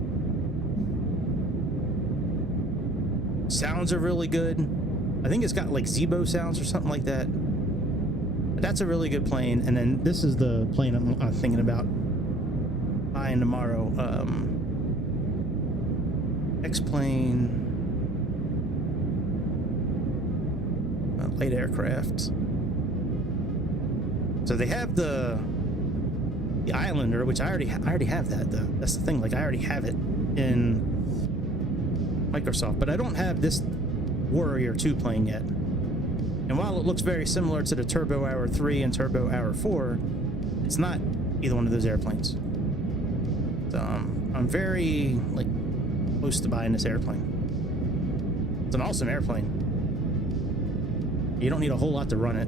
Sounds are really good. I think it's got like Zebo sounds or something like that. But that's a really good plane. And then this is the plane I'm thinking about buying tomorrow. X-Plane, light aircraft. So they have the Islander, which I already have that though. That's the thing. Like I already have it in Microsoft, but I don't have this Warrior 2 plane yet. And while it looks very similar to the Turbo Hour 3 and Turbo Hour 4, it's not either one of those airplanes. So I'm very like close to buying this airplane. It's an awesome airplane. You don't need a whole lot to run it.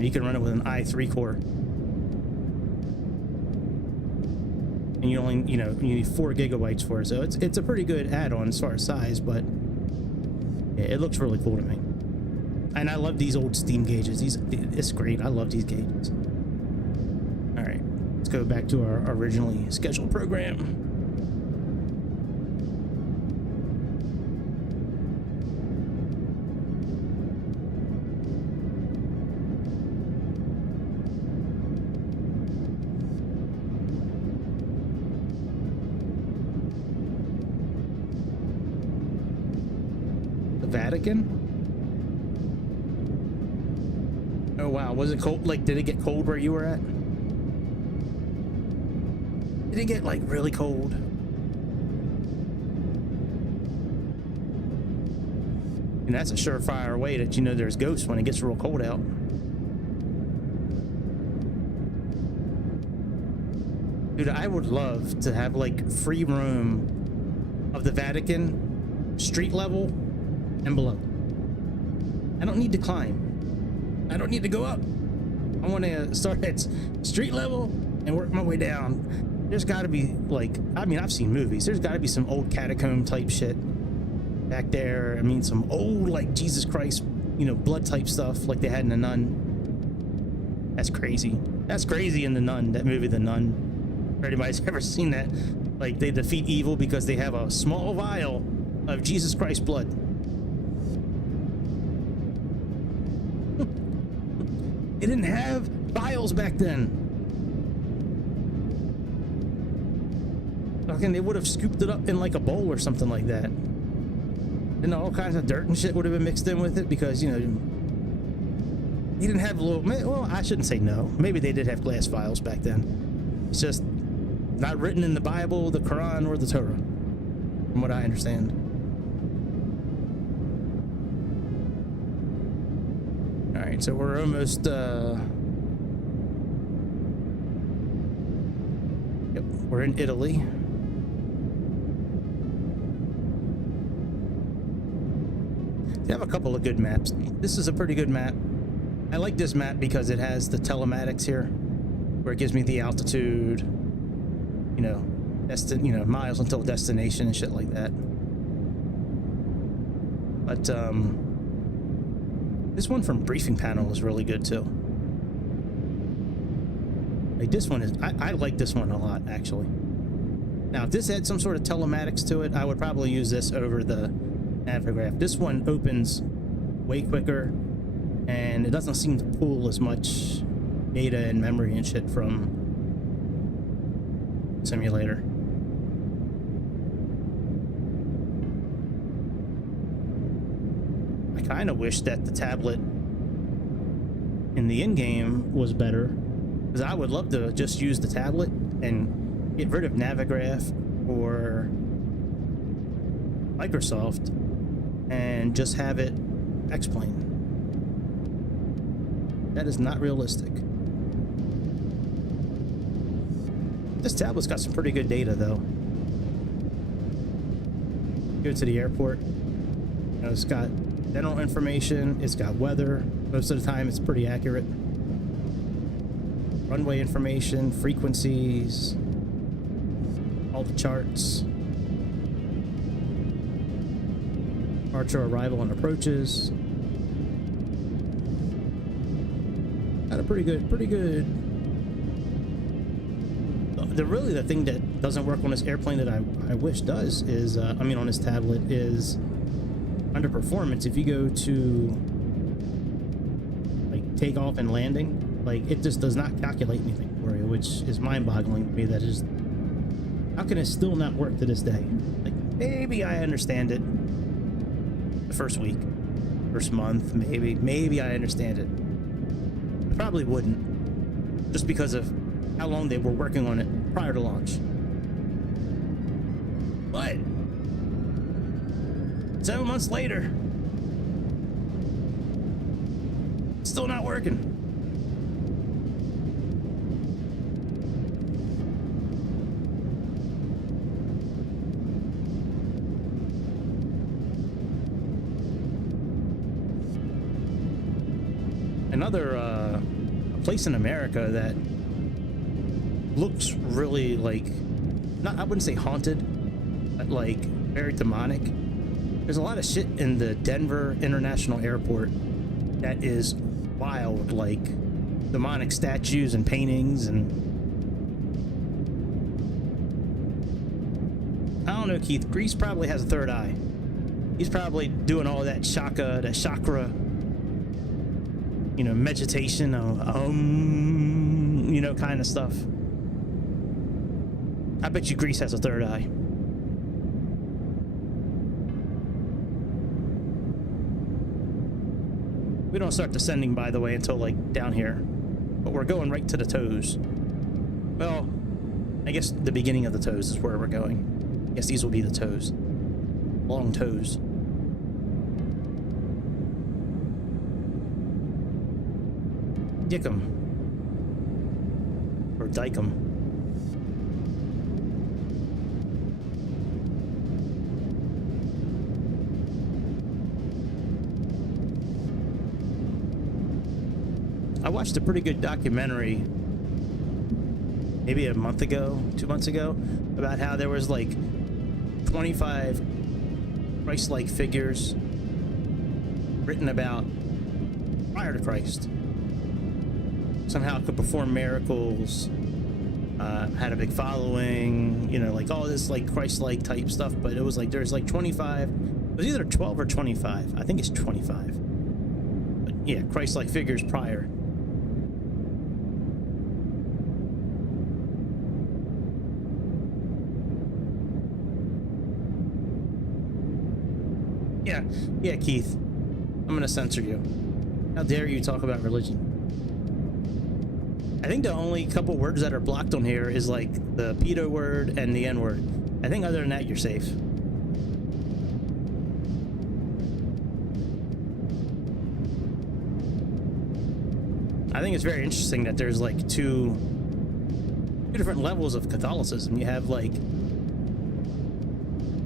You can run it with an i3 core. And you only, you need 4 gigabytes for it. So it's a pretty good add-on as far as size, but yeah, it looks really cool to me. And I love these old steam gauges. It's great. I love these gauges. All right, let's go back to our originally scheduled program. Vatican? Oh wow, was it cold? Like, did it get cold where you were at? Did it get like really cold? And that's a surefire way that you know there's ghosts when it gets real cold out. Dude, I would love to have like free roam of the Vatican, street level and below. I don't need to climb. I don't need to go up. I want to start at street level and work my way down. There's got to be like, I mean, I've seen movies. There's got to be some old catacomb type shit back there. I mean, some old like Jesus Christ, blood type stuff like they had in The Nun. That's crazy. That's crazy in The Nun, that movie, The Nun. If anybody's ever seen that, like they defeat evil because they have a small vial of Jesus Christ blood. They didn't have vials back then. Fucking, they would have scooped it up in like a bowl or something like that. And all kinds of dirt and shit would have been mixed in with it because, you didn't have well, I shouldn't say no. Maybe they did have glass vials back then. It's just not written in the Bible, the Quran, or the Torah, from what I understand. All right, so we're almost We're in Italy. They have a couple of good maps. This is a pretty good map. I like this map because it has the telematics here, where it gives me the altitude, you know, miles until destination and shit like that. But this one from Briefing Panel is really good too. Like this one is, I like this one a lot actually. Now, if this had some sort of telematics to it, I would probably use this over the Navigraph. This one opens way quicker, and it doesn't seem to pull as much data and memory and shit from simulator. I kind of wish that the tablet in the in-game was better, because I would love to just use the tablet and get rid of Navigraph or Microsoft and just have it X-Plane. That is not realistic. This tablet's got some pretty good data though. Go to the airport. You know, it's got general information, it's got weather. Most of the time it's pretty accurate. Runway information, frequencies, all the charts. Departure, arrival, and approaches. Got a pretty good. Really the thing that doesn't work on this airplane that I wish does is, I mean on this tablet, is under performance. If you go to like takeoff and landing, like it just does not calculate anything for you, which is mind-boggling to me. That is, how can it still not work to this day? Like maybe I understand it the first week, first month, maybe I understand it. I probably wouldn't, just because of how long they were working on it prior to launch. But 7 months later, it's still not working. Another place in America that looks really like, not, I wouldn't say haunted, but like very demonic. There's a lot of shit in the Denver International Airport that is wild, like demonic statues and paintings, and I don't know, Keith. Greece probably has a third eye. He's probably doing all that chakra, you know, meditation, you know, kind of stuff. I bet you Greece has a third eye. We don't start descending, by the way, until like down here, but we're going right to the toes. Well, I guess the beginning of the toes is where we're going. I guess these will be the toes. Long toes. Dickum. Or Dicum. I watched a pretty good documentary maybe a month ago, 2 months ago, about how there was like 25 Christ-like figures written about prior to Christ. Somehow could perform miracles, had a big following, you know, like all this like Christ-like type stuff. But it was like there's like 25. It was either 12 or 25. I think it's 25. But yeah, Christ-like figures prior. Yeah, Keith. I'm gonna censor you. How dare you talk about religion? I think the only couple words that are blocked on here is like the pedo word and the N word. I think other than that, you're safe. I think it's very interesting that there's like two two different levels of Catholicism. You have, like,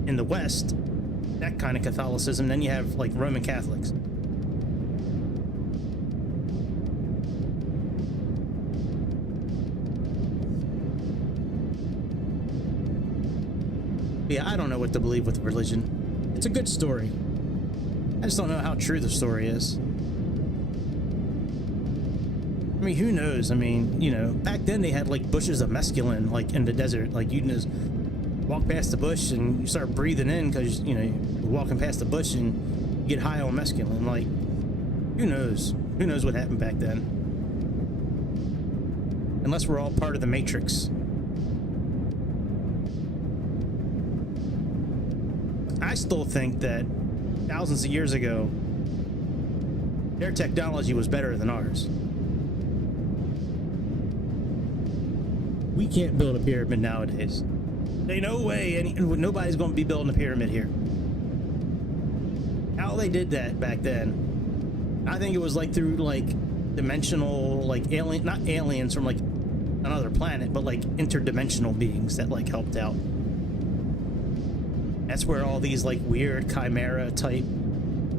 in the West, that kind of Catholicism, then you have, like, Roman Catholics. Yeah, I don't know what to believe with religion. It's a good story. I just don't know how true the story is. I mean, who knows? I mean, you know, back then they had like bushes of mescaline, like in the desert. Like you can just walk past the bush and you start breathing in because, you know, you're walking past the bush and you get high on mescaline. Like, who knows? Who knows what happened back then? Unless we're all part of the Matrix. I still think that thousands of years ago, their technology was better than ours. We can't build a pyramid nowadays. There's no way nobody's going to be building a pyramid here. How they did that back then, I think it was like through like dimensional, like alien, not aliens from like another planet, but like interdimensional beings that like helped out. That's where all these like weird chimera type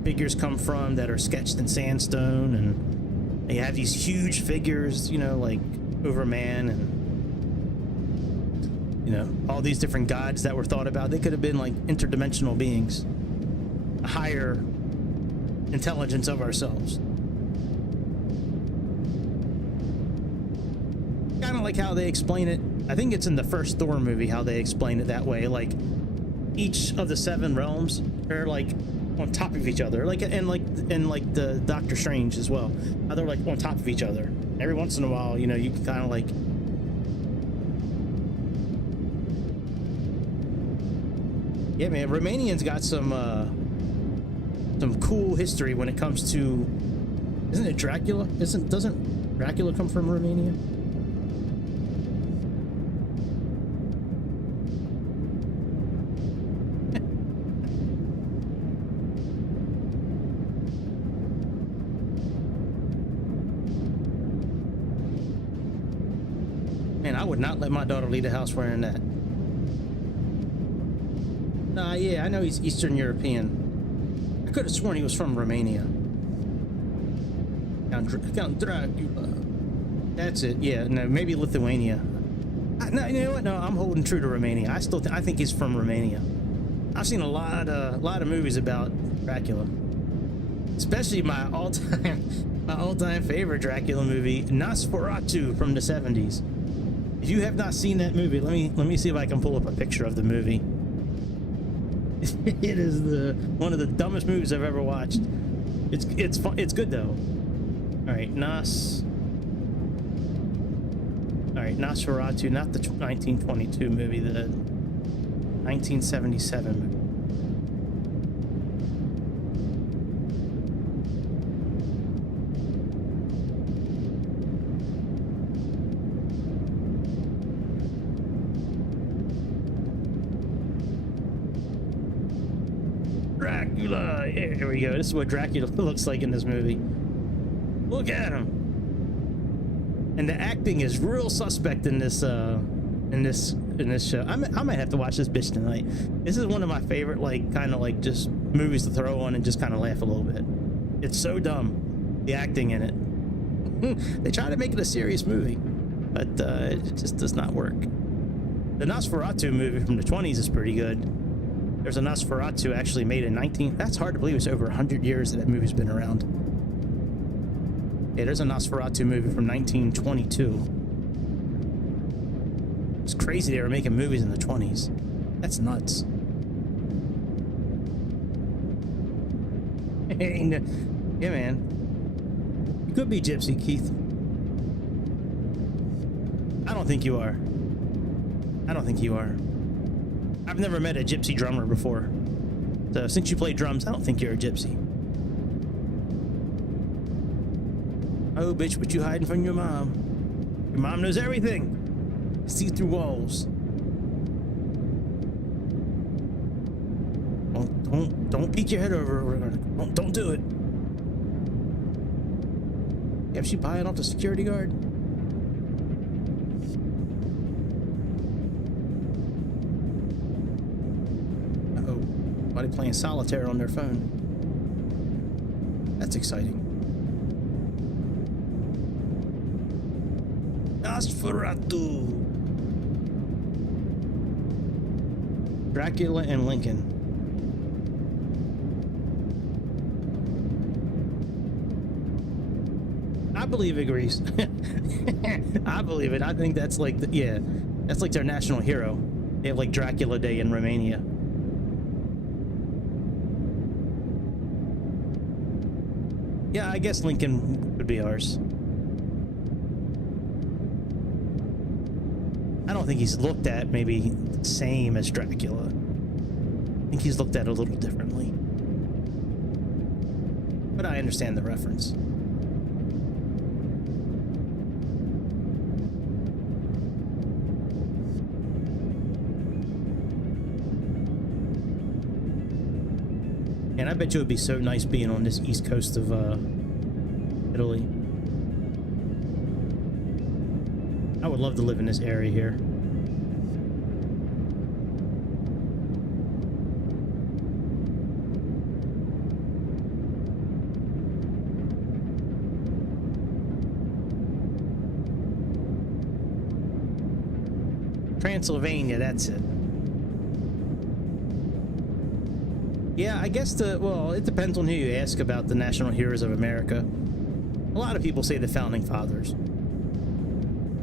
figures come from that are sketched in sandstone, and they have these huge figures, you know, like Overman, and you know, all these different gods that were thought about. They could have been like interdimensional beings, a higher intelligence of ourselves. Kind of like how they explain it. I think it's in the first Thor movie how they explain it that way. Like each of the 7 realms are like on top of each other, like and like the Doctor Strange as well. How they're like on top of each other. Every once in a while, you know, you can kind of like. Yeah, man, Romanians got some cool history when it comes to. Isn't it Dracula? Doesn't Dracula come from Romania? Man, I would not let my daughter leave the house wearing that. Yeah, I know he's Eastern European. I could have sworn he was from Romania. Count Dracula. That's it. Yeah, no, maybe Lithuania. No, you know what? No, I'm holding true to Romania. I think he's from Romania. I've seen a lot of movies about Dracula, especially my all-time favorite Dracula movie, Nosferatu from the 70s. If you have not seen that movie, let me see if I can pull up a picture of the movie. It is one of the dumbest movies I've ever watched. It's fun. It's good though. All right, Nosferatu, not the 1922 movie, the 1977 movie. Dracula. Here we go. This is what Dracula looks like in this movie. Look at him. And the acting is real suspect in this show. I might have to watch this bitch tonight. This is one of my favorite, like, kind of like just movies to throw on and just kind of laugh a little bit. It's so dumb, the acting in it. They try to make it a serious movie, but it just does not work. The Nosferatu movie from the 20s is pretty good. There's a Nosferatu actually made in that's hard to believe, it's over 100 years that movie's been around. Yeah, there's a Nosferatu movie from 1922. It's crazy they were making movies in the 20s. That's nuts. Yeah, man. You could be Gypsy, Keith. I don't think you are. I don't think you are. I've never met a gypsy drummer before. So since you play drums, I don't think you're a gypsy. Oh, bitch, what you hiding from your mom? Your mom knows everything. See through walls. Don't peek your head over. Don't do it. Yeah, she buying off the security guard. Somebody playing solitaire on their phone. That's exciting. Nosferatu. Dracula and Lincoln. I believe it, Greece. I believe it. I think that's like, yeah, that's like their national hero. They have like Dracula Day in Romania. Yeah, I guess Lincoln would be ours. I don't think he's looked at maybe the same as Dracula. I think he's looked at a little differently. But I understand the reference. And I bet you it would be so nice being on this east coast of Italy. I would love to live in this area here. Transylvania, that's it. Yeah, I guess well, it depends on who you ask about the national heroes of America. A lot of people say the founding fathers.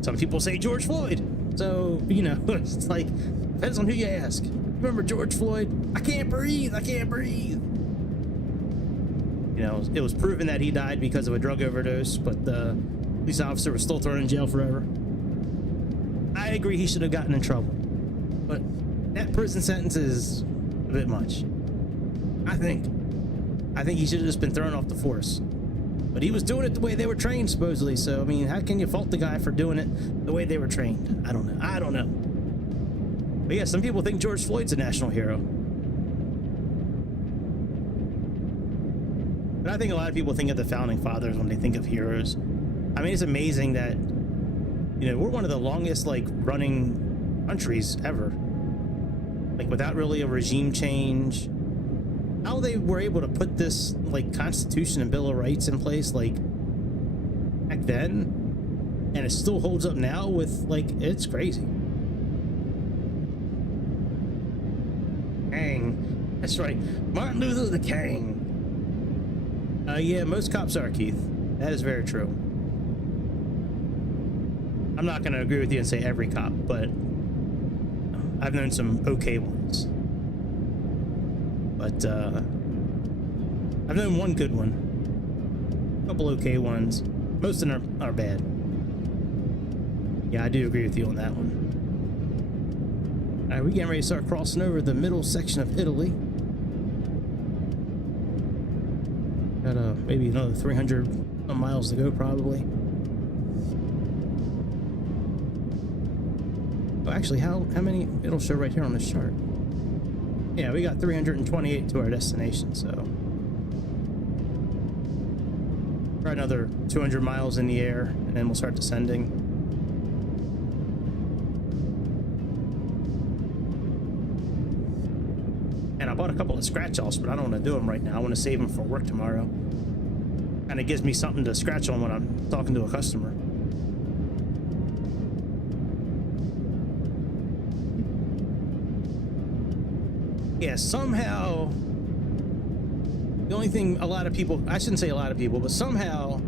Some people say George Floyd. So, you know, it's like, depends on who you ask. Remember George Floyd? I can't breathe, I can't breathe. You know, it was proven that he died because of a drug overdose, but the police officer was still thrown in jail forever. I agree he should have gotten in trouble. But that prison sentence is a bit much. I think he should have just been thrown off the force. But he was doing it the way they were trained, supposedly. So, I mean, how can you fault the guy for doing it the way they were trained? I don't know. I don't know. But yeah, some people think George Floyd's a national hero. But I think a lot of people think of the founding fathers when they think of heroes. I mean, it's amazing that, you know, we're one of the longest, like, running countries ever. Like, without really a regime change. How they were able to put this, like, Constitution and Bill of Rights in place, like, back then, and it still holds up now with, like, it's crazy. King. That's right. Martin Luther the King. Yeah, most cops are, Keith. That is very true. I'm not going to agree with you and say every cop, but I've known some okay ones. But I've known one good one, a couple okay ones. Most of them are bad. Yeah, I do agree with you on that one. All right, we're getting ready to start crossing over the middle section of Italy. Got maybe another 300 miles to go, probably. Oh, actually, how many? It'll show right here on this chart. Yeah, we got 328 to our destination, so probably another 200 miles in the air, and then we'll start descending. And I bought a couple of scratch-offs, but I don't want to do them right now. I want to save them for work tomorrow. Kind of gives me something to scratch on when I'm talking to a customer. Yeah, somehow, the only thing a lot of people, I shouldn't say a lot of people, but somehow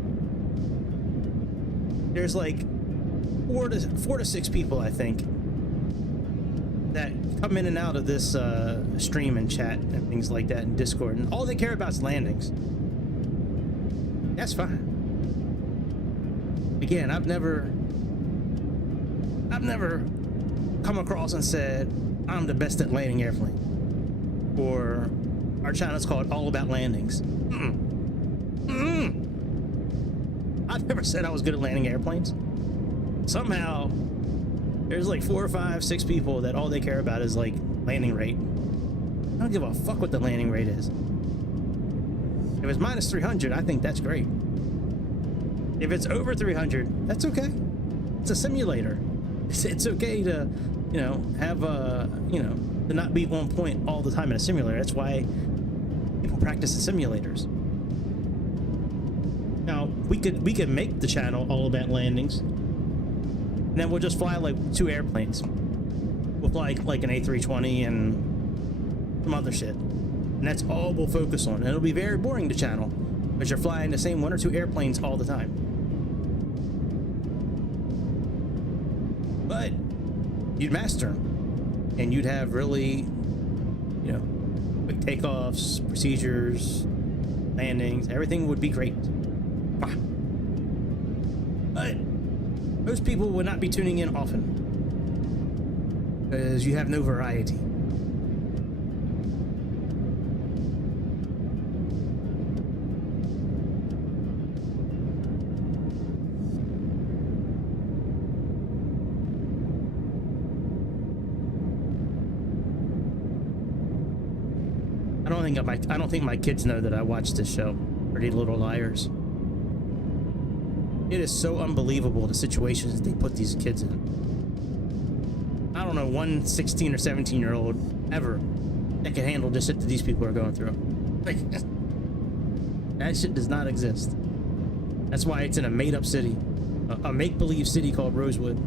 there's like four to six people, I think, that come in and out of this stream and chat and things like that in Discord, and all they care about is landings. That's fine. Again, I've never come across and said I'm the best at landing airplanes. Or our channel's called All About Landings. I've never said I was good at landing airplanes. Somehow there's like 4 or 5, 6 people that all they care about is like landing rate. I don't give a fuck what the landing rate is. If it's minus 300, I think that's great. If it's over 300, that's okay. It's a simulator. It's okay to, you know, have a, you know, to not be on point all the time in a simulator. That's why people practice in simulators. Now, we could make the channel all about landings, and then we'll just fly like 2 airplanes. We'll fly like an A320 and some other shit, and that's all we'll focus on. And it'll be very boring to channel because you're flying the same 1 or 2 airplanes all the time. But you'd master them, and you'd have really, you know, quick takeoffs, procedures, landings. Everything would be great. But most people would not be tuning in often because you have no variety. I don't think my kids know that I watch this show, Pretty Little Liars. It is so unbelievable the situations they put these kids in. I don't know one 16 or 17-year-old ever that can handle the shit that these people are going through. Like, that shit does not exist. That's why it's in a made-up city, a make-believe city called Rosewood.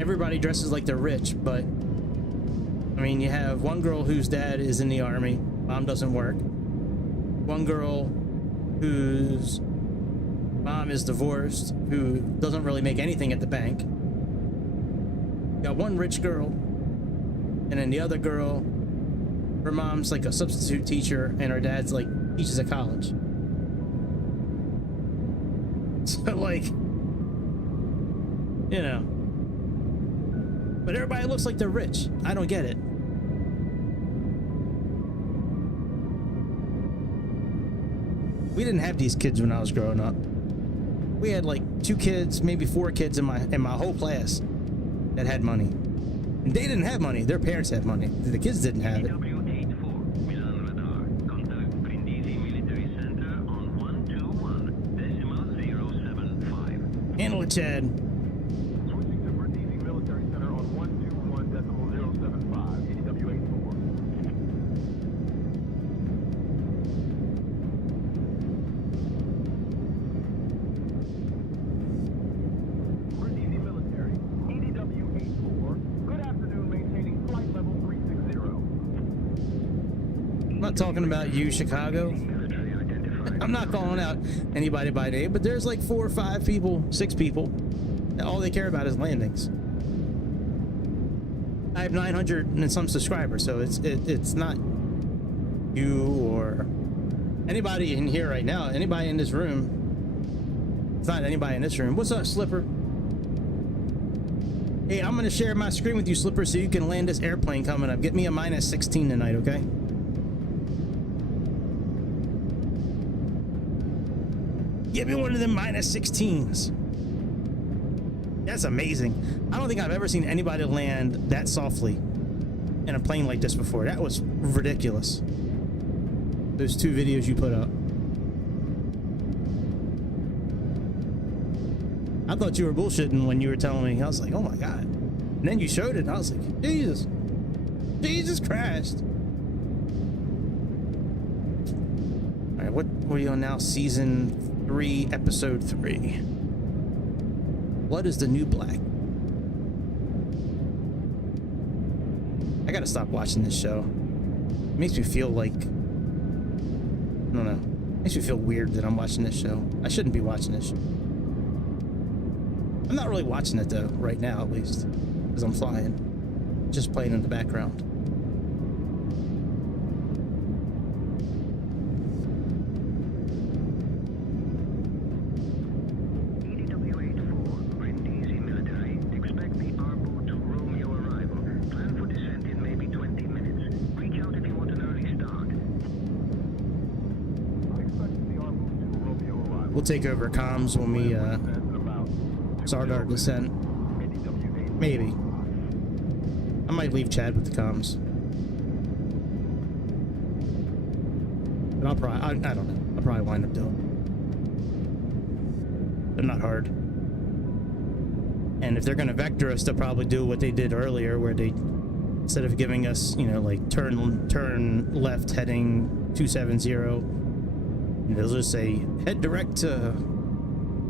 Everybody dresses like they're rich, but I mean, you have one girl whose dad is in the army, mom doesn't work. One girl whose mom is divorced, who doesn't really make anything at the bank. You got one rich girl, and then the other girl, her mom's like a substitute teacher, and her dad's like teaches at college. So like, you know. But everybody looks like they're rich. I don't get it. We didn't have these kids when I was growing up. We had like 2 kids, maybe 4 kids in my whole class that had money. And they didn't have money. Their parents had money. The kids didn't have it. Handle it, Chad. Talking about you, Chicago. I'm not calling out anybody by name, but there's like 4 or 5 people, 6 people that all they care about is landings. I have 900 and some subscribers, so it's not you or anybody in here right now. Anybody in this room. It's not anybody in this room. What's up, Slipper? Hey, I'm gonna share my screen with you, Slipper, so you can land this airplane coming up. Get me a -16 tonight, okay? Give me one of them -16s. That's amazing. I don't think I've ever seen anybody land that softly in a plane like this before. That was ridiculous. Those 2 videos you put up. I thought you were bullshitting when you were telling me. I was like, oh my God. And then you showed it and I was like, Jesus. Jesus Christ. All right, what are you on now? Season 3, episode 3. What is the new black? I gotta stop watching this show. It makes me feel like, I don't know, it makes me feel weird that I'm watching this show. I shouldn't be watching this show. I'm not really watching it though, right now at least, because I'm flying. Just playing in the background. We'll take over comms when we start our descent. Maybe. I might leave Chad with the comms. But I'll probably, I don't know. I'll probably wind up doing it. They're not hard. And if they're going to vector us, they'll probably do what they did earlier, where they, instead of giving us, you know, like turn left heading 270, they'll just say head direct to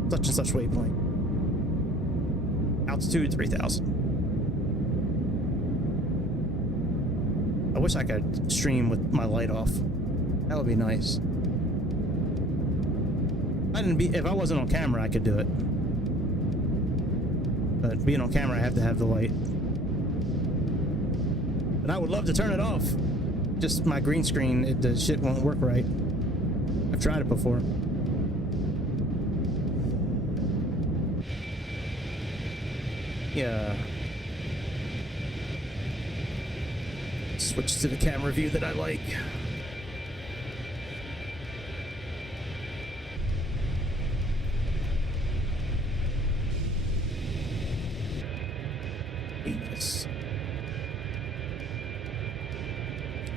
such and such waypoint. Altitude 3000. I wish I could stream with my light off. That would be nice. If I wasn't on camera, I could do it. But being on camera, I have to have the light. But I would love to turn it off. Just my green screen, the shit won't work right. I've tried it before. Yeah. Switch to the camera view that I like.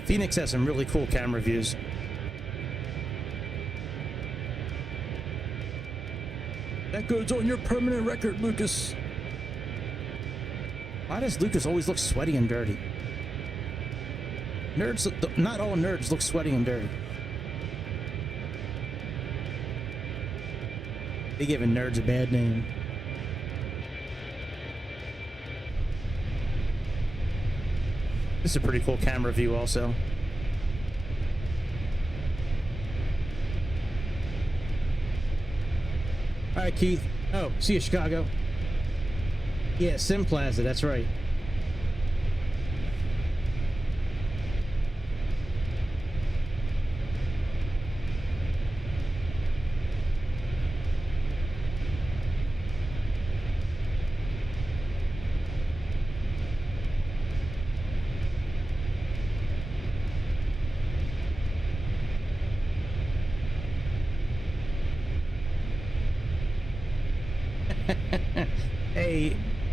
Fenix has some really cool camera views. That goes on your permanent record, Lucas. Why does Lucas always look sweaty and dirty? Nerds, not all nerds look sweaty and dirty. They giving nerds a bad name. This is a pretty cool camera view also. All right, Keith. Oh, see you, Chicago. Yeah, Sim Plaza, that's right.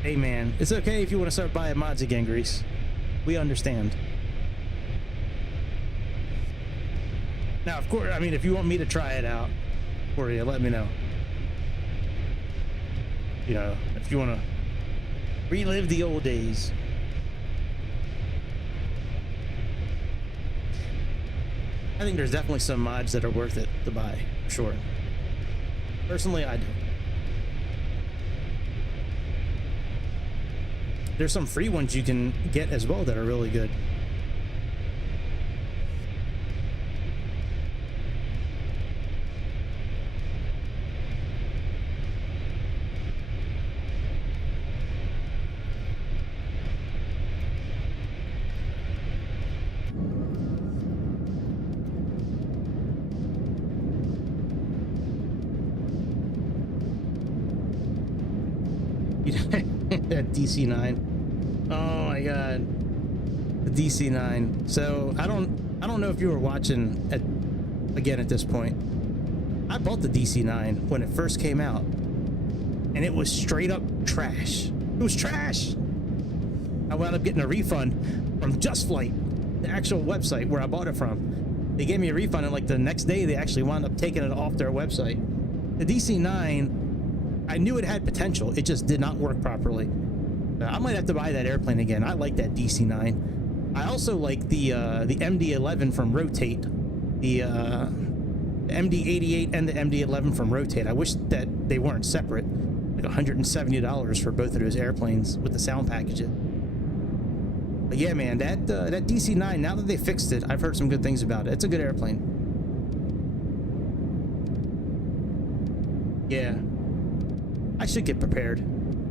Hey man, it's okay if you want to start buying mods again, Grease. We understand. Now, of course, I mean, if you want me to try it out for you, let me know. You know, if you want to relive the old days. I think there's definitely some mods that are worth it to buy, for sure. Personally, I do. There's some free ones you can get as well that are really good. That DC-9. Oh my god. The DC-9. So I don't know if you were watching at this point. I bought the DC-9 when it first came out, and it was straight up trash. It was trash. I wound up getting a refund from Just Flight, the actual website where I bought it from. They gave me a refund, and like the next day they actually wound up taking it off their website. The DC-9, I knew it had potential. It just did not work properly. I might have to buy that airplane again. I like that DC-9. I also like the MD-11 from Rotate, the MD-88 and the MD-11 from Rotate. I wish that they weren't separate. Like $170 for both of those airplanes with the sound packages. But yeah, man, that DC-9, now that they fixed it, I've heard some good things about it. It's a good airplane. Yeah. I should get prepared.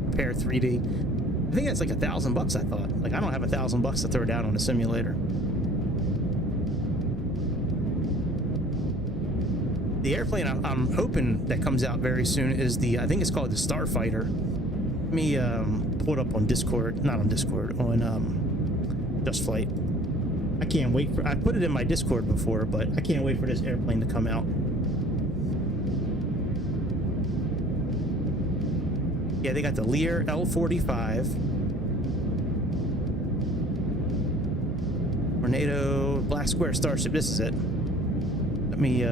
Prepare 3D. I think that's like $1,000, I thought. Like, I don't have $1,000 to throw down on a simulator. The airplane I'm hoping that comes out very soon is I think it's called the Starfighter. Let me pull it up on Discord. Not on Discord, on Just Flight. I can't wait for... I put it in my Discord before, but I can't wait for this airplane to come out. Yeah, they got the Lear L45. Tornado, Black Square Starship. This is it. Let me,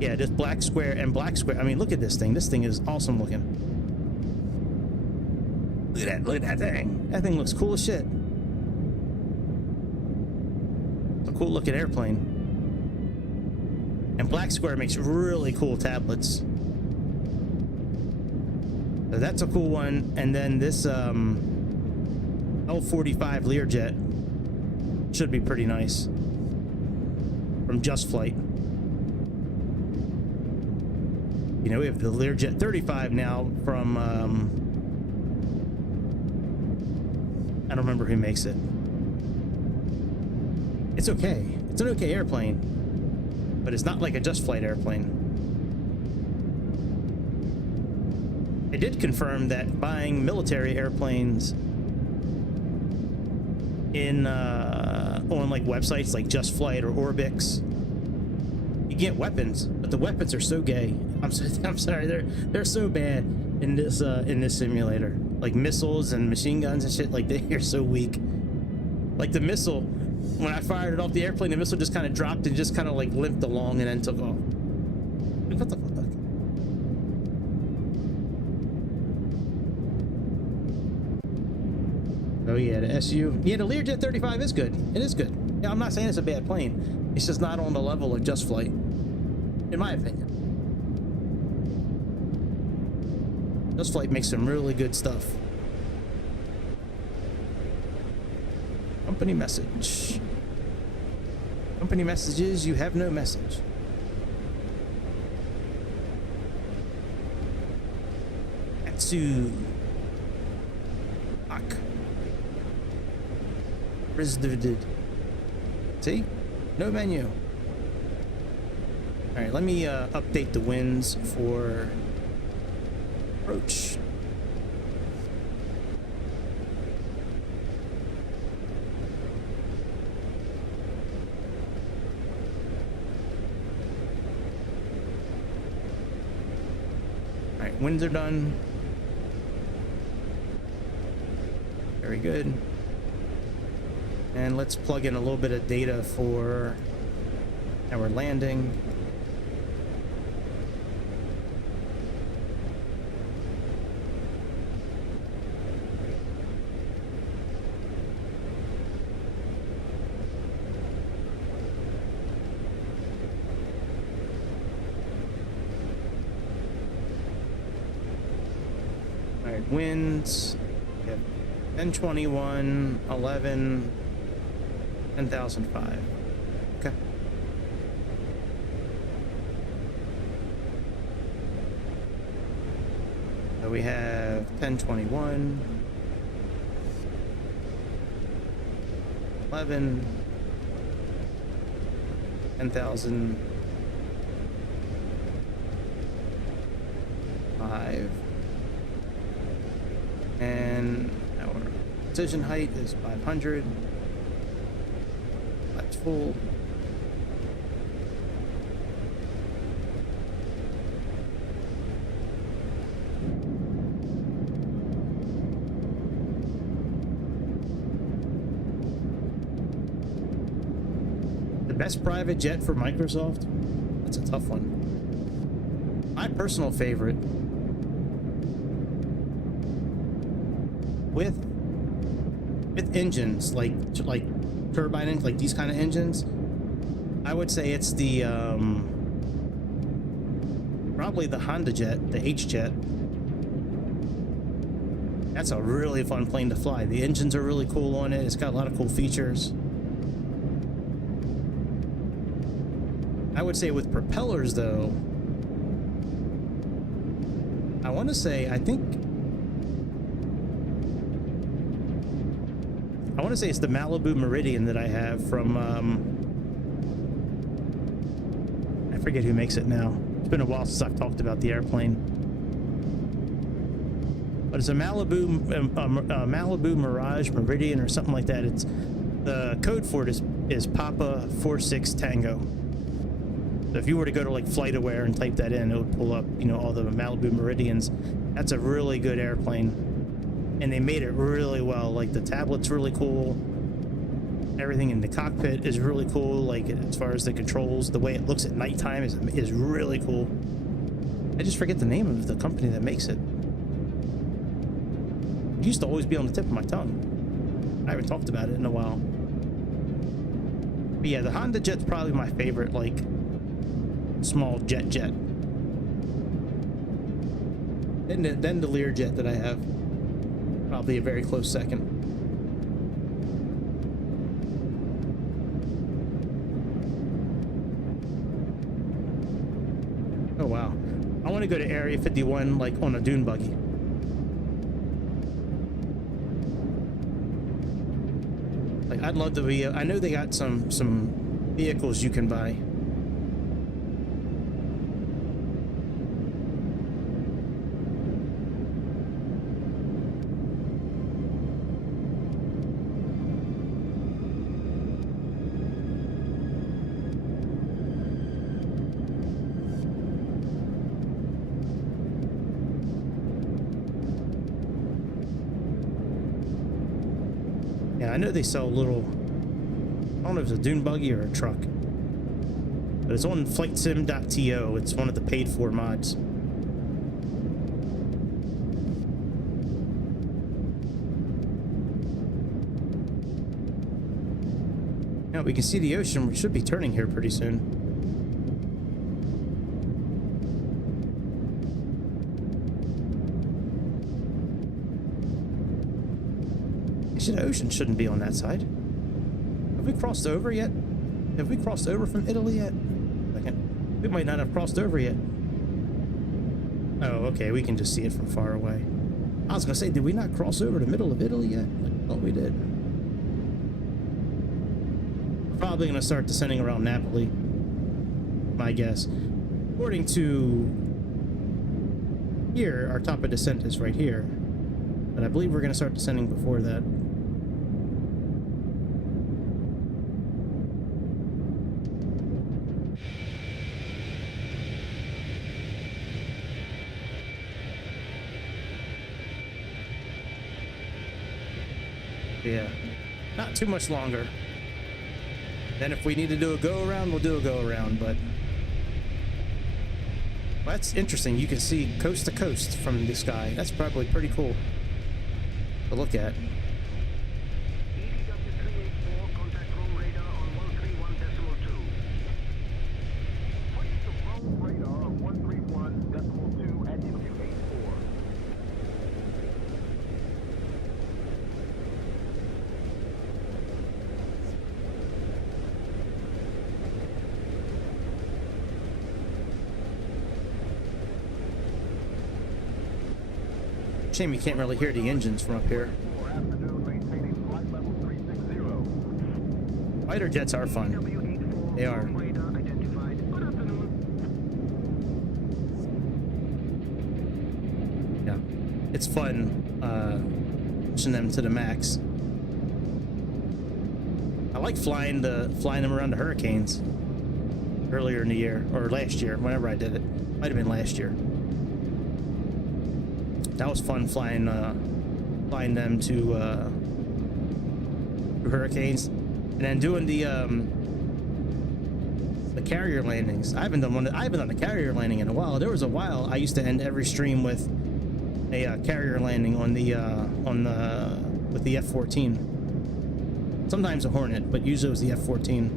Yeah, just black square and black square. I mean, look at this thing. This thing is awesome looking. Look at that. Look at that thing. That thing looks cool as shit. It's a cool looking airplane. And black square makes really cool tablets. So that's a cool one. And then this L45 Learjet should be pretty nice. From Just Flight. You know, we have the Learjet 35 now from, I don't remember who makes it. It's okay. It's an okay airplane, but it's not like a Just Flight airplane. I did confirm that buying military airplanes in, on like websites like Just Flight or Orbix, you get weapons, but the weapons are so gay. I'm sorry, they're so bad in this simulator. Like missiles and machine guns and shit, like they're so weak. Like the missile, when I fired it off the airplane, the missile just kind of dropped and just kind of like limped along and then took off. Like, what the fuck? Oh yeah, the SU. Yeah, the Learjet 35 is good. It is good. Yeah, I'm not saying it's a bad plane. It's just not on the level of Just Flight, in my opinion. Just Flight makes some really good stuff. Company message. Company messages, you have no message. Atsu. Ak. Rizdvid. See? No menu. Alright, let me update the winds for approach. Alright, winds are done. Very good. And let's plug in a little bit of data for our landing. All right, winds. We have 1021, 11. 10,005. Okay. So we have 1021, 11, 10,005, and our precision height is 500. That's full. The best private jet for Microsoft? That's a tough one. My personal favorite, with engines like turbine engines, like these kind of engines, I would say it's the probably the Honda jet, the H jet. That's a really fun plane to fly. The engines are really cool on it. It's got a lot of cool features. I would say with propellers though, I want to say it's the Malibu Meridian that I have from, I forget who makes it now. It's been a while since I've talked about the airplane. But it's a Malibu Mirage Meridian or something like that. It's the code for it is Papa 46 Tango. So if you were to go to like FlightAware and type that in, it would pull up, you know, all the Malibu Meridians. That's a really good airplane. And they made it really well. Like the tablet's really cool. Everything in the cockpit is really cool. Like as far as the controls, the way it looks at nighttime is really cool. I just forget the name of the company that makes it. It used to always be on the tip of my tongue. I haven't talked about it in a while. But yeah, the Honda Jet's probably my favorite, like, small jet. Then the Learjet that I have. Probably a very close second. Oh wow. I want to go to Area 51 like on a dune buggy. Like I'd love to be I know they got some vehicles you can buy. I know they sell little, I don't know if it's a dune buggy or a truck, but it's on FlightSim.to. It's one of the paid for mods. Now we can see the ocean. We should be turning here pretty soon. The ocean shouldn't be on that side. Have we crossed over yet? Have we crossed over from Italy yet? Second. We might not have crossed over yet. Oh, okay. We can just see it from far away. I was gonna say, did we not cross over the middle of Italy yet? I thought we did. We're probably gonna start descending around Napoli. My guess. According to here, our top of descent is right here. But I believe we're gonna start descending before that. Yeah, not too much longer. Then if we need to do a go around, we'll do a go around, but well, that's interesting. You can see coast to coast from the sky. That's probably pretty cool to look at. Shame you can't really hear the engines from up here. Fighter jets are fun. They are. Yeah, it's fun pushing them to the max. I like flying them around the hurricanes earlier in the year, or last year, whenever I did it. Might have been last year. That was fun flying them to hurricanes, and then doing the carrier landings. I haven't done a carrier landing in a while. There was a while I used to end every stream with a carrier landing on the with the F-14. Sometimes a Hornet, but usually it was the F-14.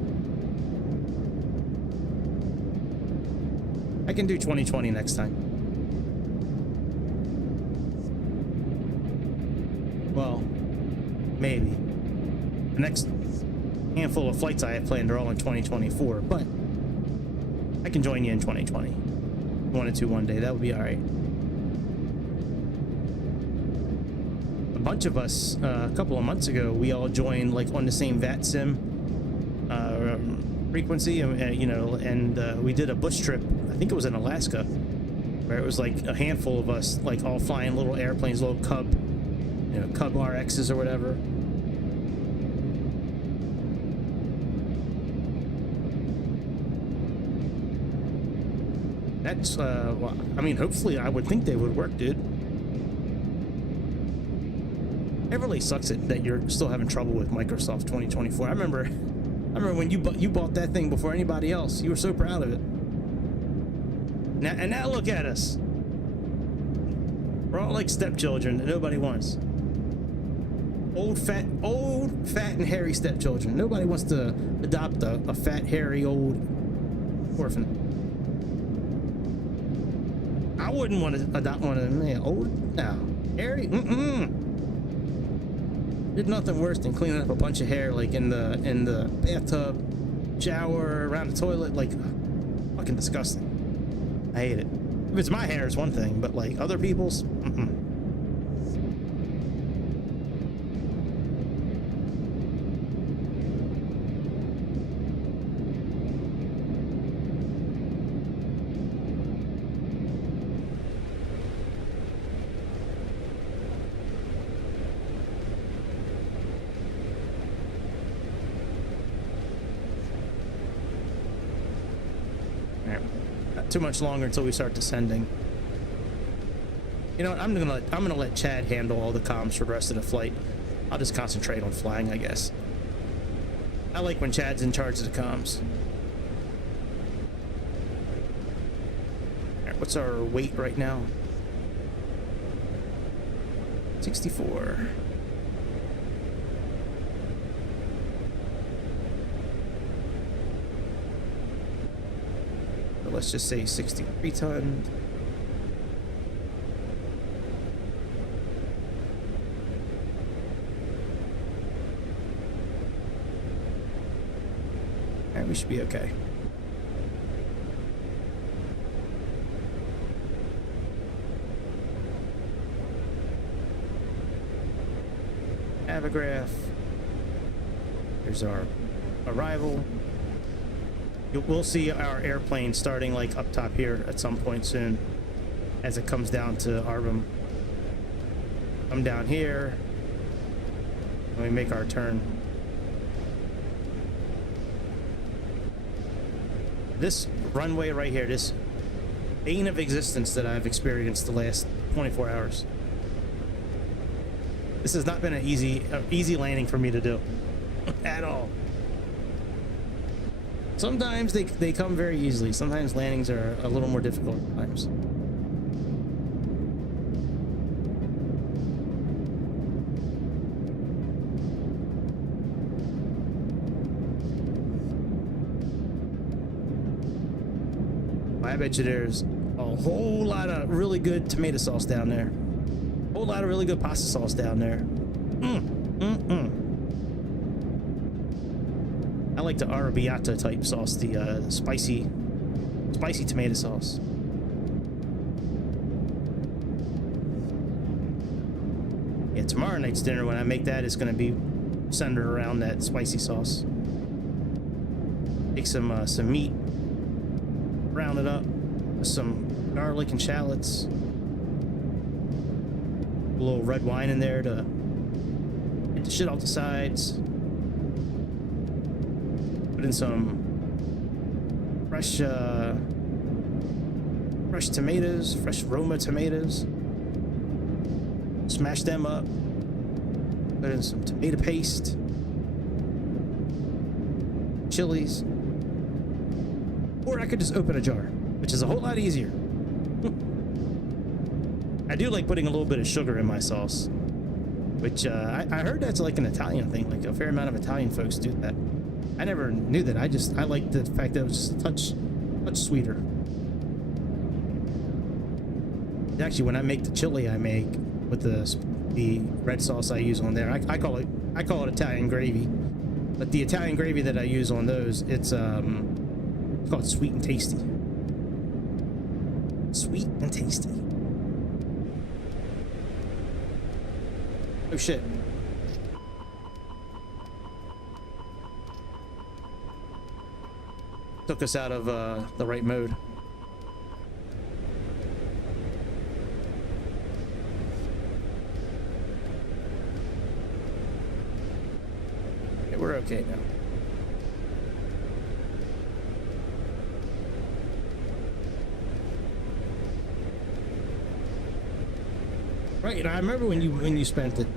I can do 2020 next time. Well, maybe. The next handful of flights I have planned are all in 2024, but I can join you in 2020. Wanted to one day, that would be all right. A bunch of us, a couple of months ago, we all joined like on the same VATSIM frequency, and we did a bush trip. I think it was in Alaska, where it was like a handful of us, like all flying little airplanes, little Cub RXs or whatever. That's well, I mean, hopefully I would think they would work, dude. It really sucks that you're still having trouble with Microsoft 2024. I remember when you bought that thing before anybody else. You were so proud of it. Now look at us. We're all like stepchildren that nobody wants. Old fat and hairy stepchildren. Nobody wants to adopt a fat, hairy old orphan. I wouldn't want to adopt one of them. Man, old? No. Hairy? There's nothing worse than cleaning up a bunch of hair, like in the bathtub, shower, around the toilet. Like, fucking disgusting. I hate it. If it's my hair, it's one thing, but like other people's, too much longer until we start descending. You know what? I'm gonna let Chad handle all the comms for the rest of the flight. I'll just concentrate on flying, I guess. I like when Chad's in charge of the comms. All right, what's our weight right now? 64. Let's just say 63 tons. All right, we should be okay. Avograph. Here's our arrival. We'll see our airplane starting like up top here at some point soon as it comes down to our room. Come down here and we make our turn. This runway right here, this bane of existence that I've experienced the last 24 hours. This has not been an easy landing for me to do at all. Sometimes they come very easily. Sometimes landings are a little more difficult at times. I bet you there's a whole lot of really good tomato sauce down there. A whole lot of really good pasta sauce down there. I like the arrabbiata type sauce, the spicy tomato sauce. Yeah, tomorrow night's dinner, when I make that, is going to be centered around that spicy sauce. Take some meat, round it up with some garlic and shallots, a little red wine in there to get the shit off the sides. Put in some fresh tomatoes, fresh Roma tomatoes. Smash them up. Put in some tomato paste, chilies. Or I could just open a jar, which is a whole lot easier. I do like putting a little bit of sugar in my sauce, which I heard that's like an Italian thing. Like a fair amount of Italian folks do that. I never knew that. I liked the fact that it was just a touch sweeter. Actually, when I make the chili I make with the red sauce I use on there, I call it Italian gravy. But the Italian gravy that I use on those, it's called sweet and tasty. Sweet and tasty. Oh shit. Took us out of the right mode. Okay, we're okay now. Right, and I remember when you spent it.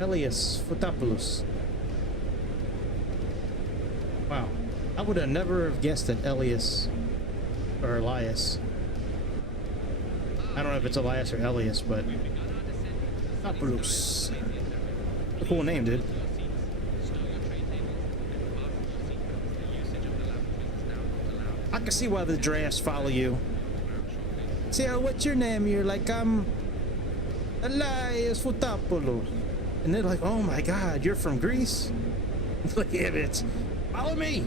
Elias Fotopoulos. Wow. I would have never have guessed that Elias or Elias. I don't know if it's Elias or Elias, but Fotopoulos. A cool name, dude. I can see why the drafts follow you. Say, oh, what's your name? You're like, Elias Fotopoulos. And they're like, oh my god, you're from Greece? Like, yeah, bitch. Follow me.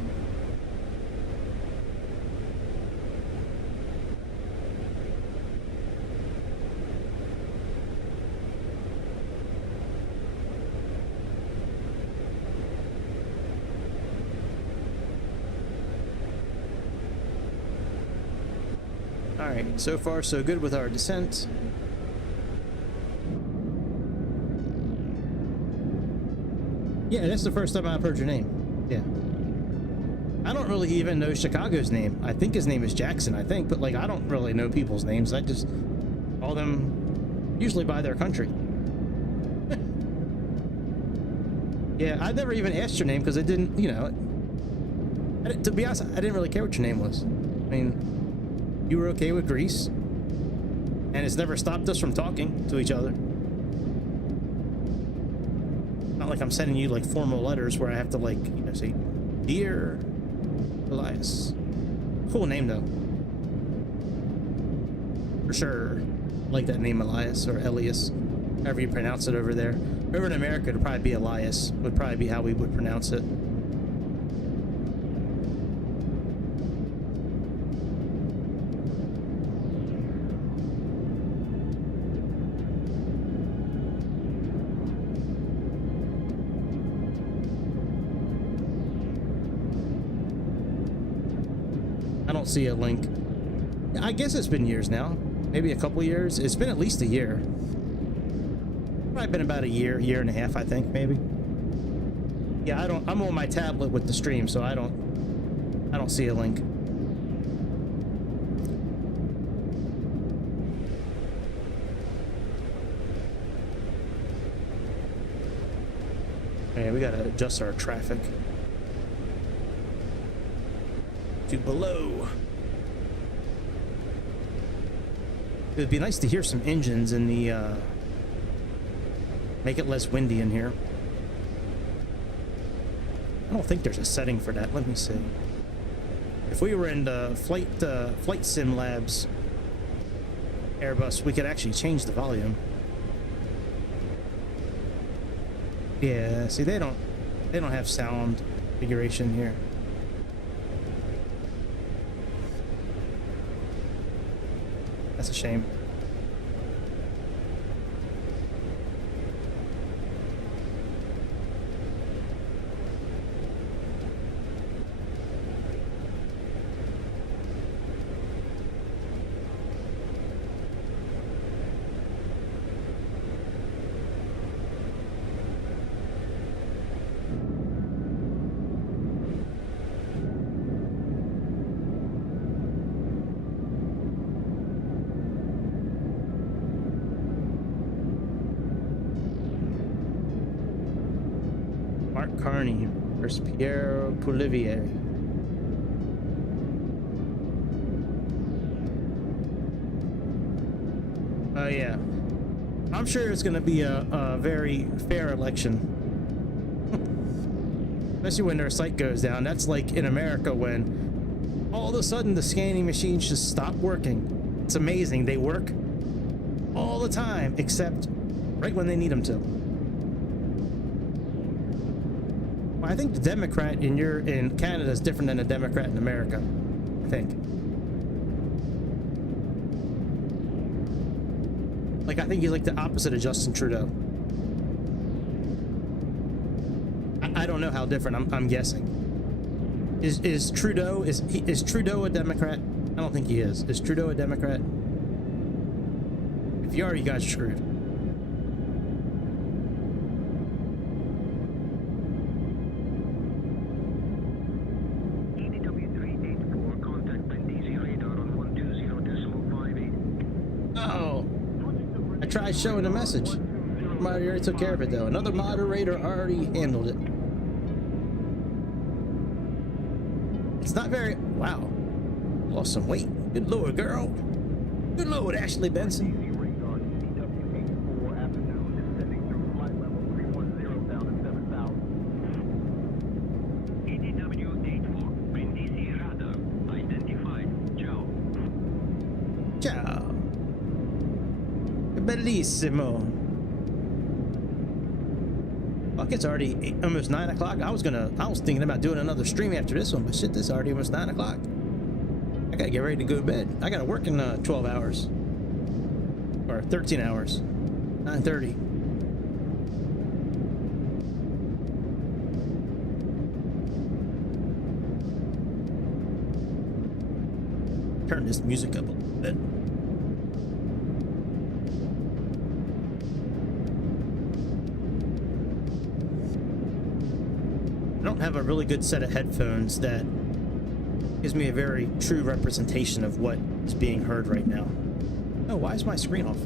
Alright, so far so good with our descent. Yeah, that's the first time I've heard your name. Yeah. I don't really even know Chicago's name. I think his name is Jackson, I think, but like I don't really know people's names. I just call them usually by their country. Yeah, I never even asked your name because it didn't, you know, to be honest, I didn't really care what your name was. I mean, you were okay with Greece, and it's never stopped us from talking to each other. Not like I'm sending you like formal letters where I have to like, you know, say, dear Elias. Cool name though. For sure. Like that name Elias or Elias, however you pronounce it over there. Over in America, it'd probably be Elias, would probably be how we would pronounce it. I don't see a link. I guess it's been years now. Maybe a couple years. It's been at least a year. Probably been about a year and a half, I think, maybe. Yeah, I'm on my tablet with the stream, so I don't see a link. Okay, we gotta adjust our traffic to below. It'd be nice to hear some engines in the make it less windy in here. I don't think there's a setting for that. Let me see. If we were in the flight sim labs Airbus, we could actually change the volume. Yeah, see, they don't have sound configuration here. That's a shame. Carney versus Pierre Polivier. Oh yeah, I'm sure it's going to be a very fair election. Especially when their site goes down. That's like in America when all of a sudden the scanning machines just stop working. It's amazing. They work all the time except right when they need them to. I think the Democrat in Canada is different than a Democrat in America, I think. Like, I think he's like the opposite of Justin Trudeau. I don't know how different. I'm guessing. Is Trudeau a Democrat? I don't think he is. Is Trudeau a Democrat? If you are, you guys are screwed. Try showing a message. moderator already took care of it though. Another moderator already handled it. It's not very... Wow. Lost some weight. Good lord, girl. Good lord, Ashley Benson. Radar EW84 afternoon descending through flight level 310 down to 7,000. EDW84, Brindisi radar, identified, Ciao. Ciao. Bellissimo. Fuck, it's already almost 9 o'clock. I was thinking about doing another stream after this one, but shit, this is already almost 9 o'clock. I gotta get ready to go to bed. I gotta work in 12 hours. Or 13 hours. 9:30. Turn this music up a little bit. I don't have a really good set of headphones that gives me a very true representation of what is being heard right now. Oh, why is my screen off?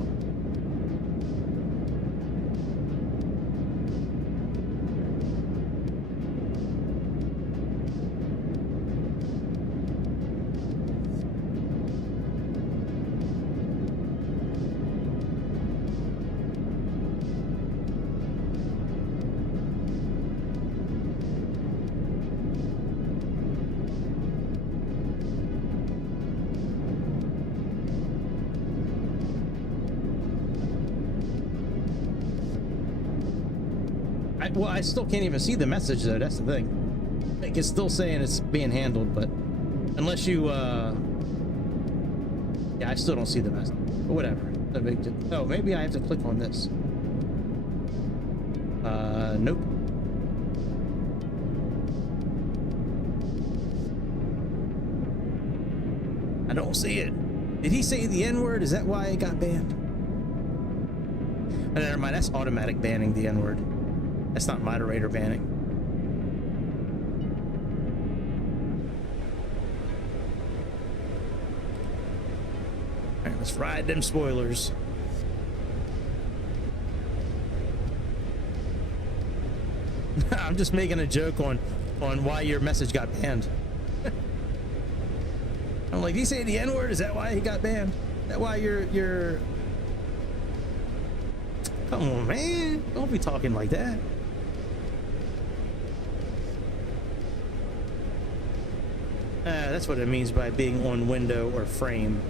Well, I still can't even see the message though. That's the thing. Like, it's still saying it's being handled, but unless you, yeah, I still don't see the message. But whatever. No big deal. Oh, maybe I have to click on this. Nope. I don't see it. Did he say the N-word? Is that why it got banned? Oh, never mind. That's automatic banning the N-word. That's not moderator banning. All right, let's ride them spoilers. I'm just making a joke on why your message got banned. I'm like, did he say the N-word? Is that why he got banned? Is that why you're... Come on, man. Don't be talking like that. That's what it means by being on window or frame,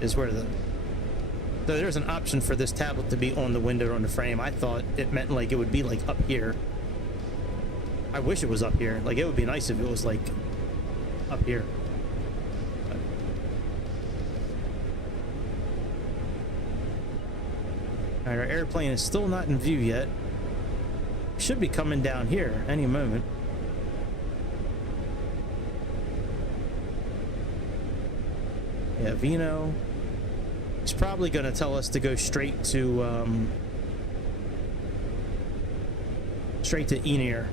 is where so there's an option for this tablet to be on the window or on the frame. I thought it meant like it would be like up here. I wish it was up here. Like, it would be nice if it was like up here. All right, our airplane is still not in view yet. Should be coming down here any moment. Yeah, Vino. He's probably going to tell us to go straight to Enir.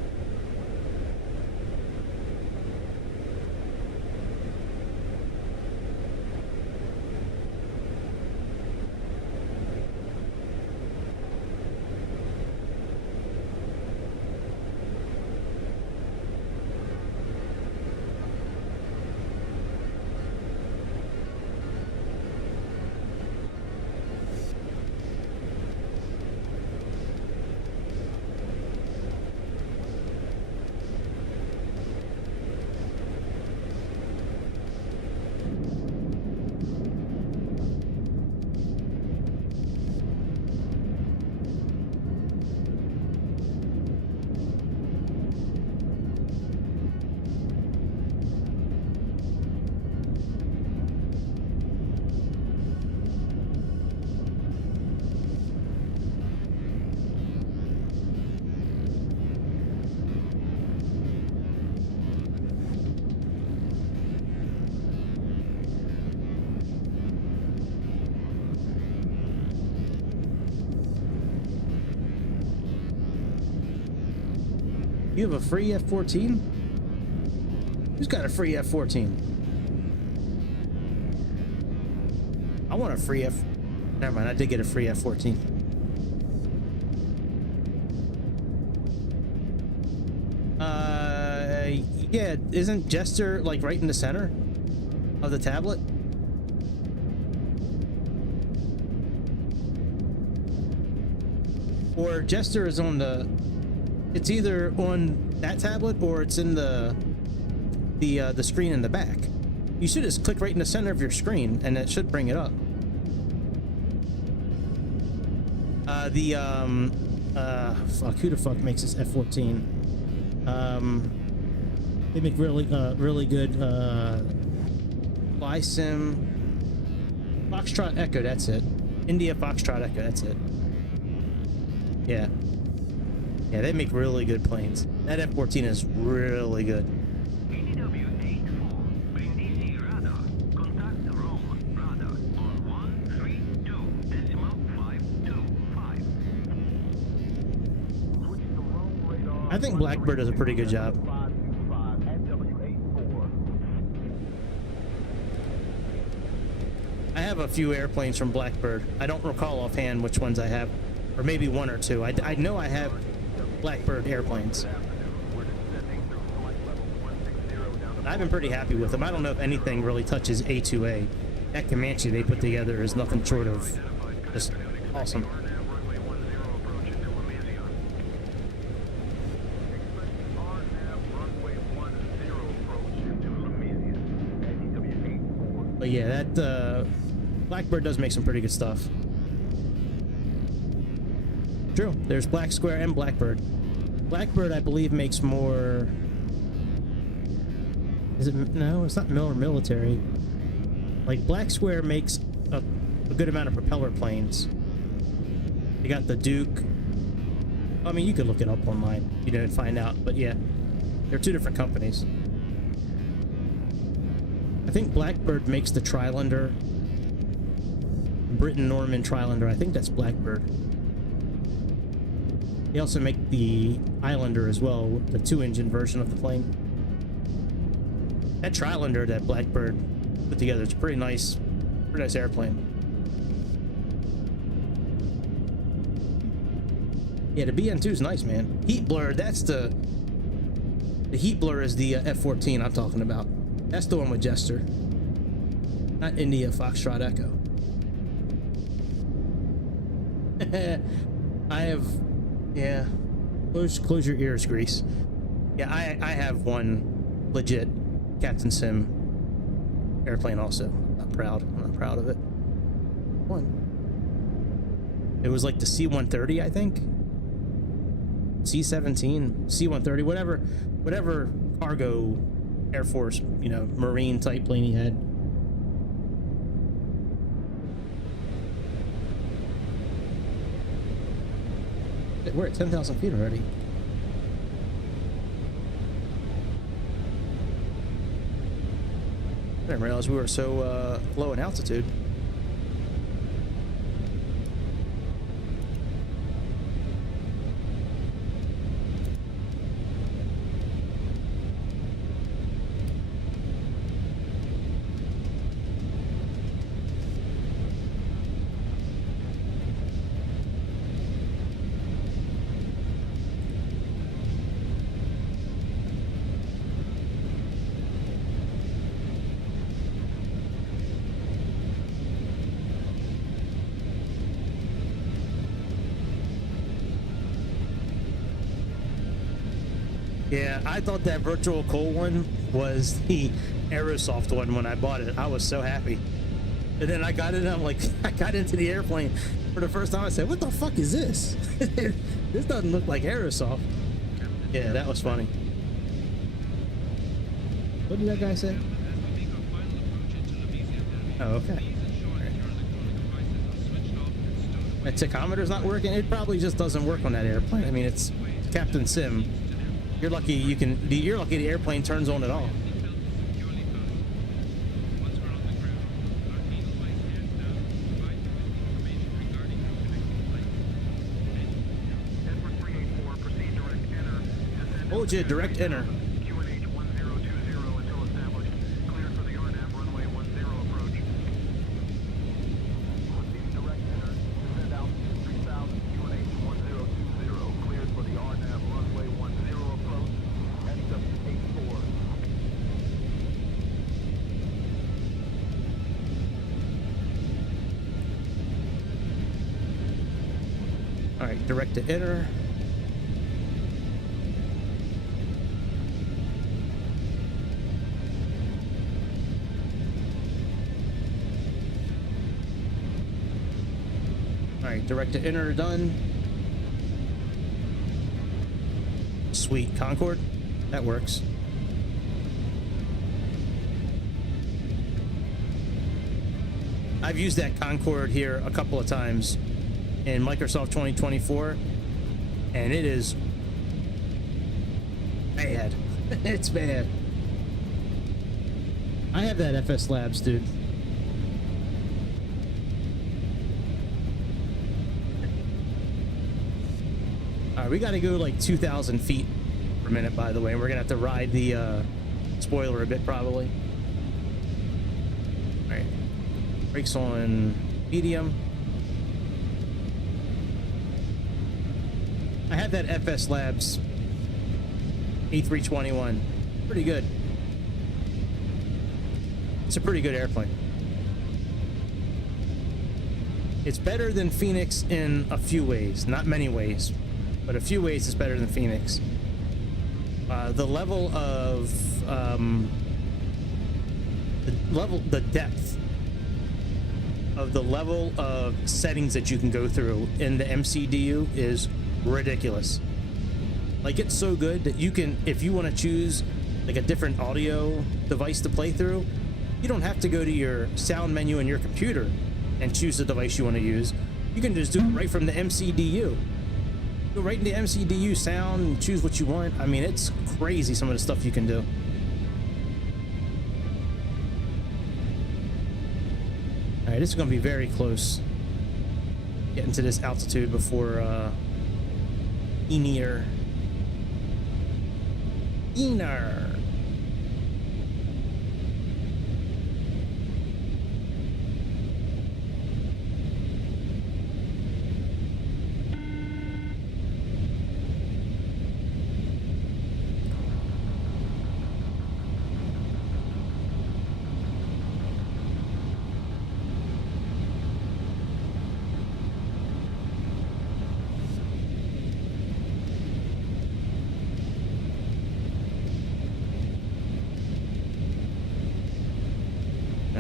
You have a free F-14? Who's got a free F-14? I want a free Never mind, I did get a free F-14. Yeah, isn't Jester like right in the center of the tablet? Or Jester is on the, it's either on that tablet or it's in the screen in the back. You should just click right in the center of your screen and it should bring it up. Fuck, who the fuck makes this F-14? They make really good fly sim. Foxtrot Echo, that's it. India Foxtrot Echo, that's it. Yeah. Yeah, they make really good planes. That F-14 is really good. I think Blackbird does a pretty good job. I have a few airplanes from Blackbird. I don't recall offhand which ones I have, or maybe one or two. I know I have Blackbird airplanes. I've been pretty happy with them. I don't know if anything really touches A2A. That Comanche they put together is nothing short of just awesome. But yeah, that Blackbird does make some pretty good stuff. True. There's Black Square and Blackbird. Blackbird, I believe, makes more. Is it? No, it's not military. Like Black Square makes a good amount of propeller planes. You got the Duke. I mean, you could look it up online, you know, and find out. But yeah, they're two different companies. I think Blackbird makes the Trilander. Britten-Norman Trilander. I think that's Blackbird. They also make the Islander as well, the 2-engine version of the plane. That Trilander that Blackbird put together, it's a pretty nice airplane. Yeah, the BN2 is nice, man. Heat blur, that's the heat blur is the F-14 I'm talking about. That's the one with Jester, not India Foxtrot Echo. I have, yeah. Close your ears, Grease. Yeah, I have one legit Captain Sim airplane also. I'm not proud of it. One. It was like the C-130, I think. C-17, C-130, whatever cargo Air Force, you know, Marine type plane he had. We're at 10,000 feet already. I didn't realize we were so low in altitude. Yeah, I thought that Virtual Coal one was the Aerosoft one when I bought it. I was so happy. And then I got it and I'm like, I got into the airplane for the first time. I said, what the fuck is this? This doesn't look like Aerosoft. Yeah, that was funny. What did that guy say? Oh, okay. That tachometer's not working? It probably just doesn't work on that airplane. I mean, it's Captain Sim. You're lucky the airplane turns on at all. Hold you, direct enter. All right, direct to enter. All right, direct to enter done. Sweet, Concorde, that works. I've used that Concorde here a couple of times in Microsoft 2024, and it is bad. It's bad. I have that FS Labs, dude. All right, we got to go like 2,000 feet per minute, by the way. We're gonna have to ride the spoiler a bit, probably. All right, brakes on medium. I have that FS Labs A321. Pretty good. It's a pretty good airplane. It's better than Fenix in a few ways, not many ways, but a few ways it's better than Fenix. The level of the depth of the level of settings that you can go through in the MCDU is ridiculous. Like, it's so good that you can, if you want to choose like a different audio device to play through, you don't have to go to your sound menu in your computer and choose the device you want to use. You can just do it right from the MCDU. Go right into MCDU sound and choose what you want. I mean, it's crazy some of the stuff you can do. All right, this is going to be very close. Getting to this altitude before Ener.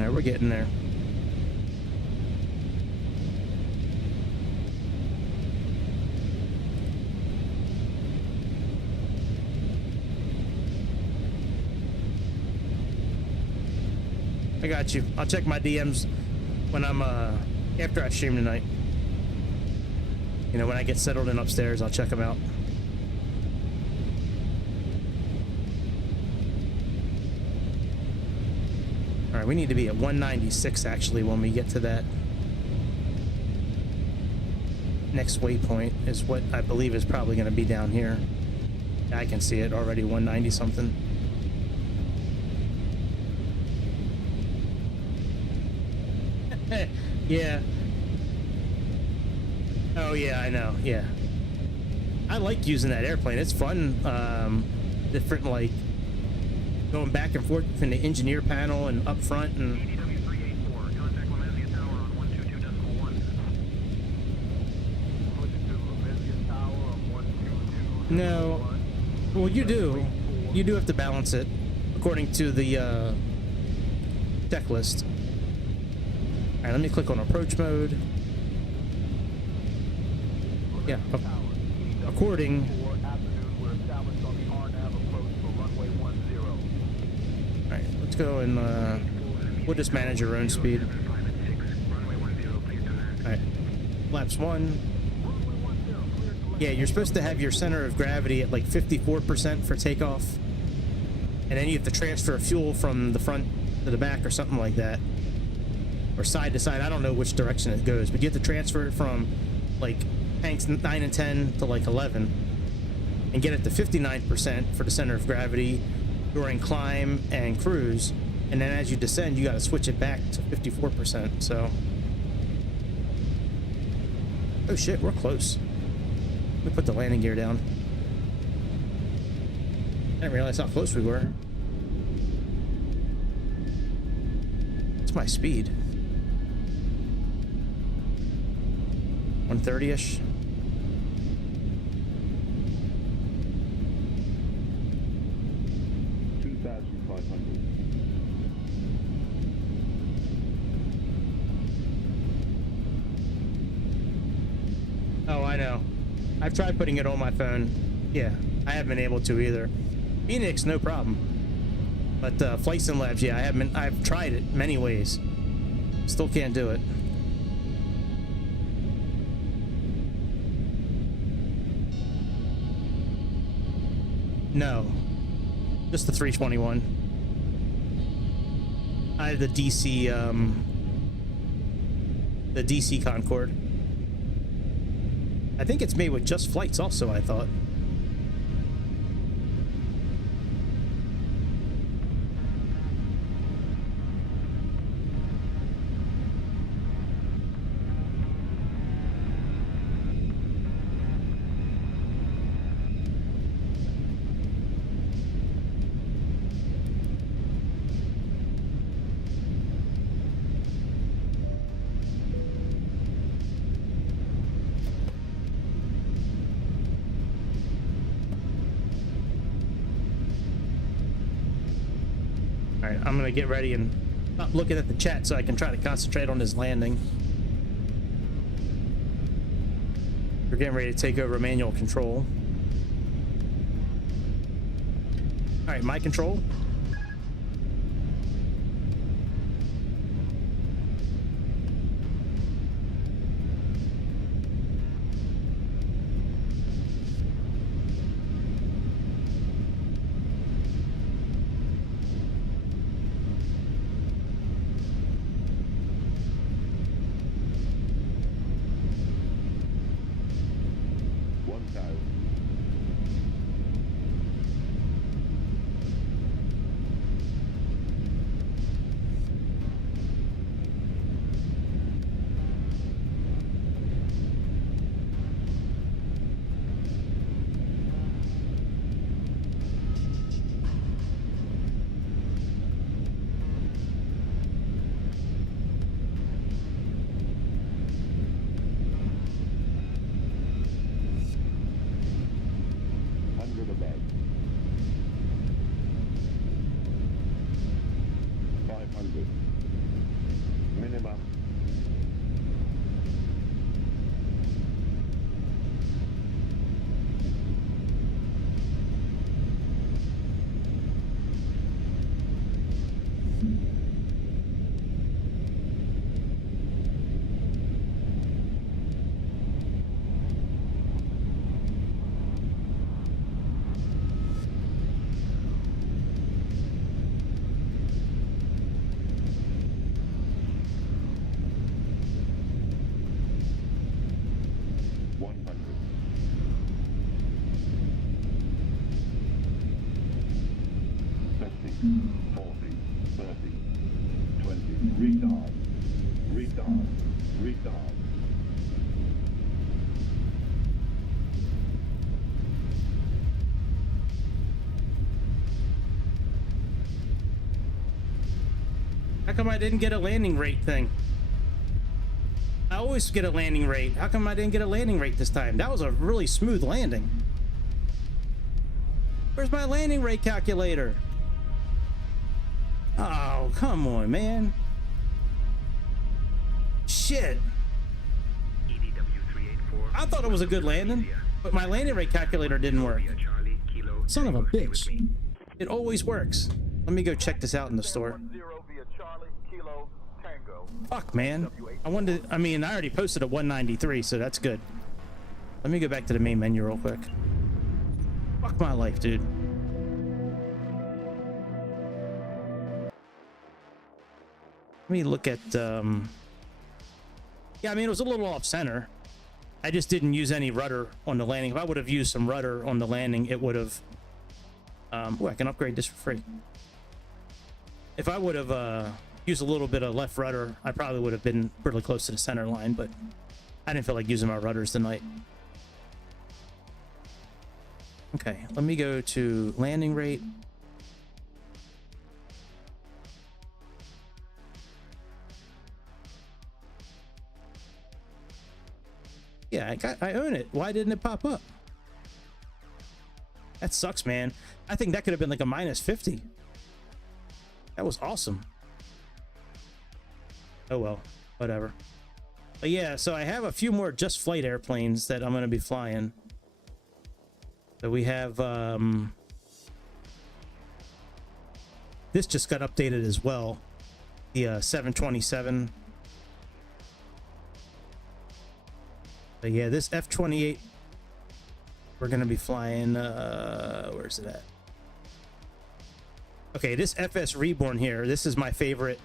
We're getting there. I got you. I'll check my DMs when I'm after I stream tonight. You know, when I get settled in upstairs, I'll check them out. All right, we need to be at 196 actually when we get to that next waypoint, is what I believe is probably going to be down here. I can see it already, 190 something. Yeah. Oh yeah, I know. Yeah. I like using that airplane. It's fun. Different, like, going back and forth between the engineer panel and up front, and EDW384, contact Lamezia Tower on 122.1. Switching to Lamezia Tower on 122.1. no. Well, you do have to balance it according to the checklist. All right, let me click on approach mode. Yeah, according. Alright, let's go and we'll just manage our own speed. Alright, flaps 1. Yeah, you're supposed to have your center of gravity at like 54% for takeoff. And then you have to transfer fuel from the front to the back or something like that. Or side to side, I don't know which direction it goes, but you have to transfer it from like tanks 9 and 10 to like 11. And get it to 59% for the center of gravity during climb and cruise, and then as you descend you got to switch it back to 54%. So, oh shit, we're close. Let me put the landing gear down. I didn't realize how close we were. What's my speed? 130-ish. Oh, I know. I've tried putting it on my phone. Yeah, I haven't been able to either. Phoenix, no problem. But Flight Sim Labs, yeah, I've tried it many ways. Still can't do it. No. Just the 321. I have the DC Concorde. I think it's made with just flights also, I thought. Alright, I'm gonna get ready and stop looking at the chat so I can try to concentrate on this landing. We're getting ready to take over manual control. Alright, my control. How come I didn't get a landing rate thing? I always get a landing rate. How come I didn't get a landing rate this time? That was a really smooth landing. Where's my landing rate calculator? Oh, come on, man. Shit. I thought it was a good landing, but my landing rate calculator didn't work. Son of a bitch. It always works. Let me go check this out in the store. Fuck, man. I already posted a 193, so that's good. Let me go back to the main menu real quick. Fuck my life, dude. Let me look at, yeah, I mean, it was a little off center. I just didn't use any rudder on the landing. If I would have used some rudder on the landing, it would have, oh, I can upgrade this for free. If I would have, used a little bit of left rudder, I probably would have been pretty close to the center line, but I didn't feel like using my rudders tonight. Okay, let me go to landing rate. Yeah, I own it. Why didn't it pop up? That sucks, man. I think that could have been like a -50. That was awesome. Oh well, whatever. But yeah, so I have a few more just flight airplanes that I'm going to be flying. So we have this just got updated as well, the 727. But yeah, this F-28 we're going to be flying, where's it at? Okay, this FS Reborn here, this is my favorite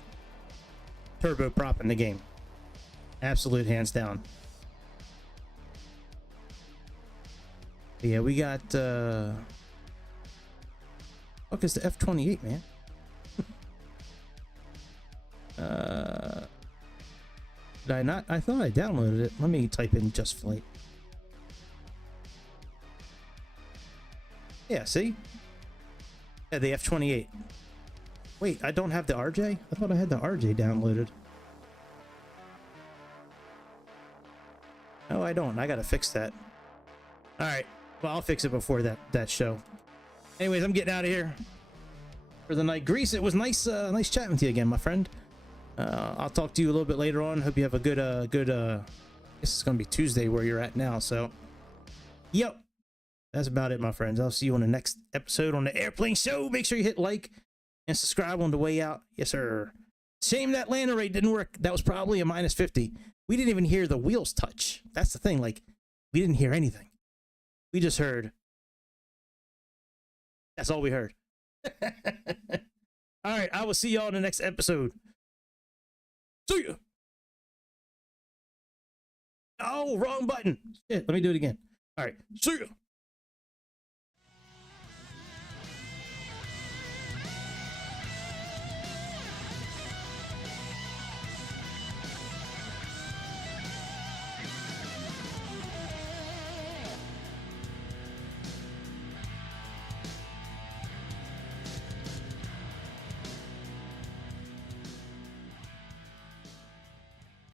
turboprop in the game. Absolute hands down. Yeah, we got fuck is the F-28, man? Did I not? I thought I downloaded it. Let me type in just flight. Yeah, see? Yeah, the F-28. Wait, I don't have the RJ? I thought I had the RJ downloaded. No, I don't. I gotta fix that. Alright. Well, I'll fix it before that show. Anyways, I'm getting out of here for the night. Grease, it was nice nice chatting with you again, my friend. I'll talk to you a little bit later on. Hope you have a good I guess it's gonna be Tuesday where you're at now, so yep. That's about it, my friends. I'll see you on the next episode on the Airplane Show. Make sure you hit like and subscribe on the way out. Yes, sir. Shame that landing rate didn't work. That was probably a -50. We didn't even hear the wheels touch. That's the thing. Like, we didn't hear anything. We just heard. That's all we heard. All right. I will see y'all in the next episode. See ya. Oh, wrong button. Shit. Let me do it again. All right. See ya.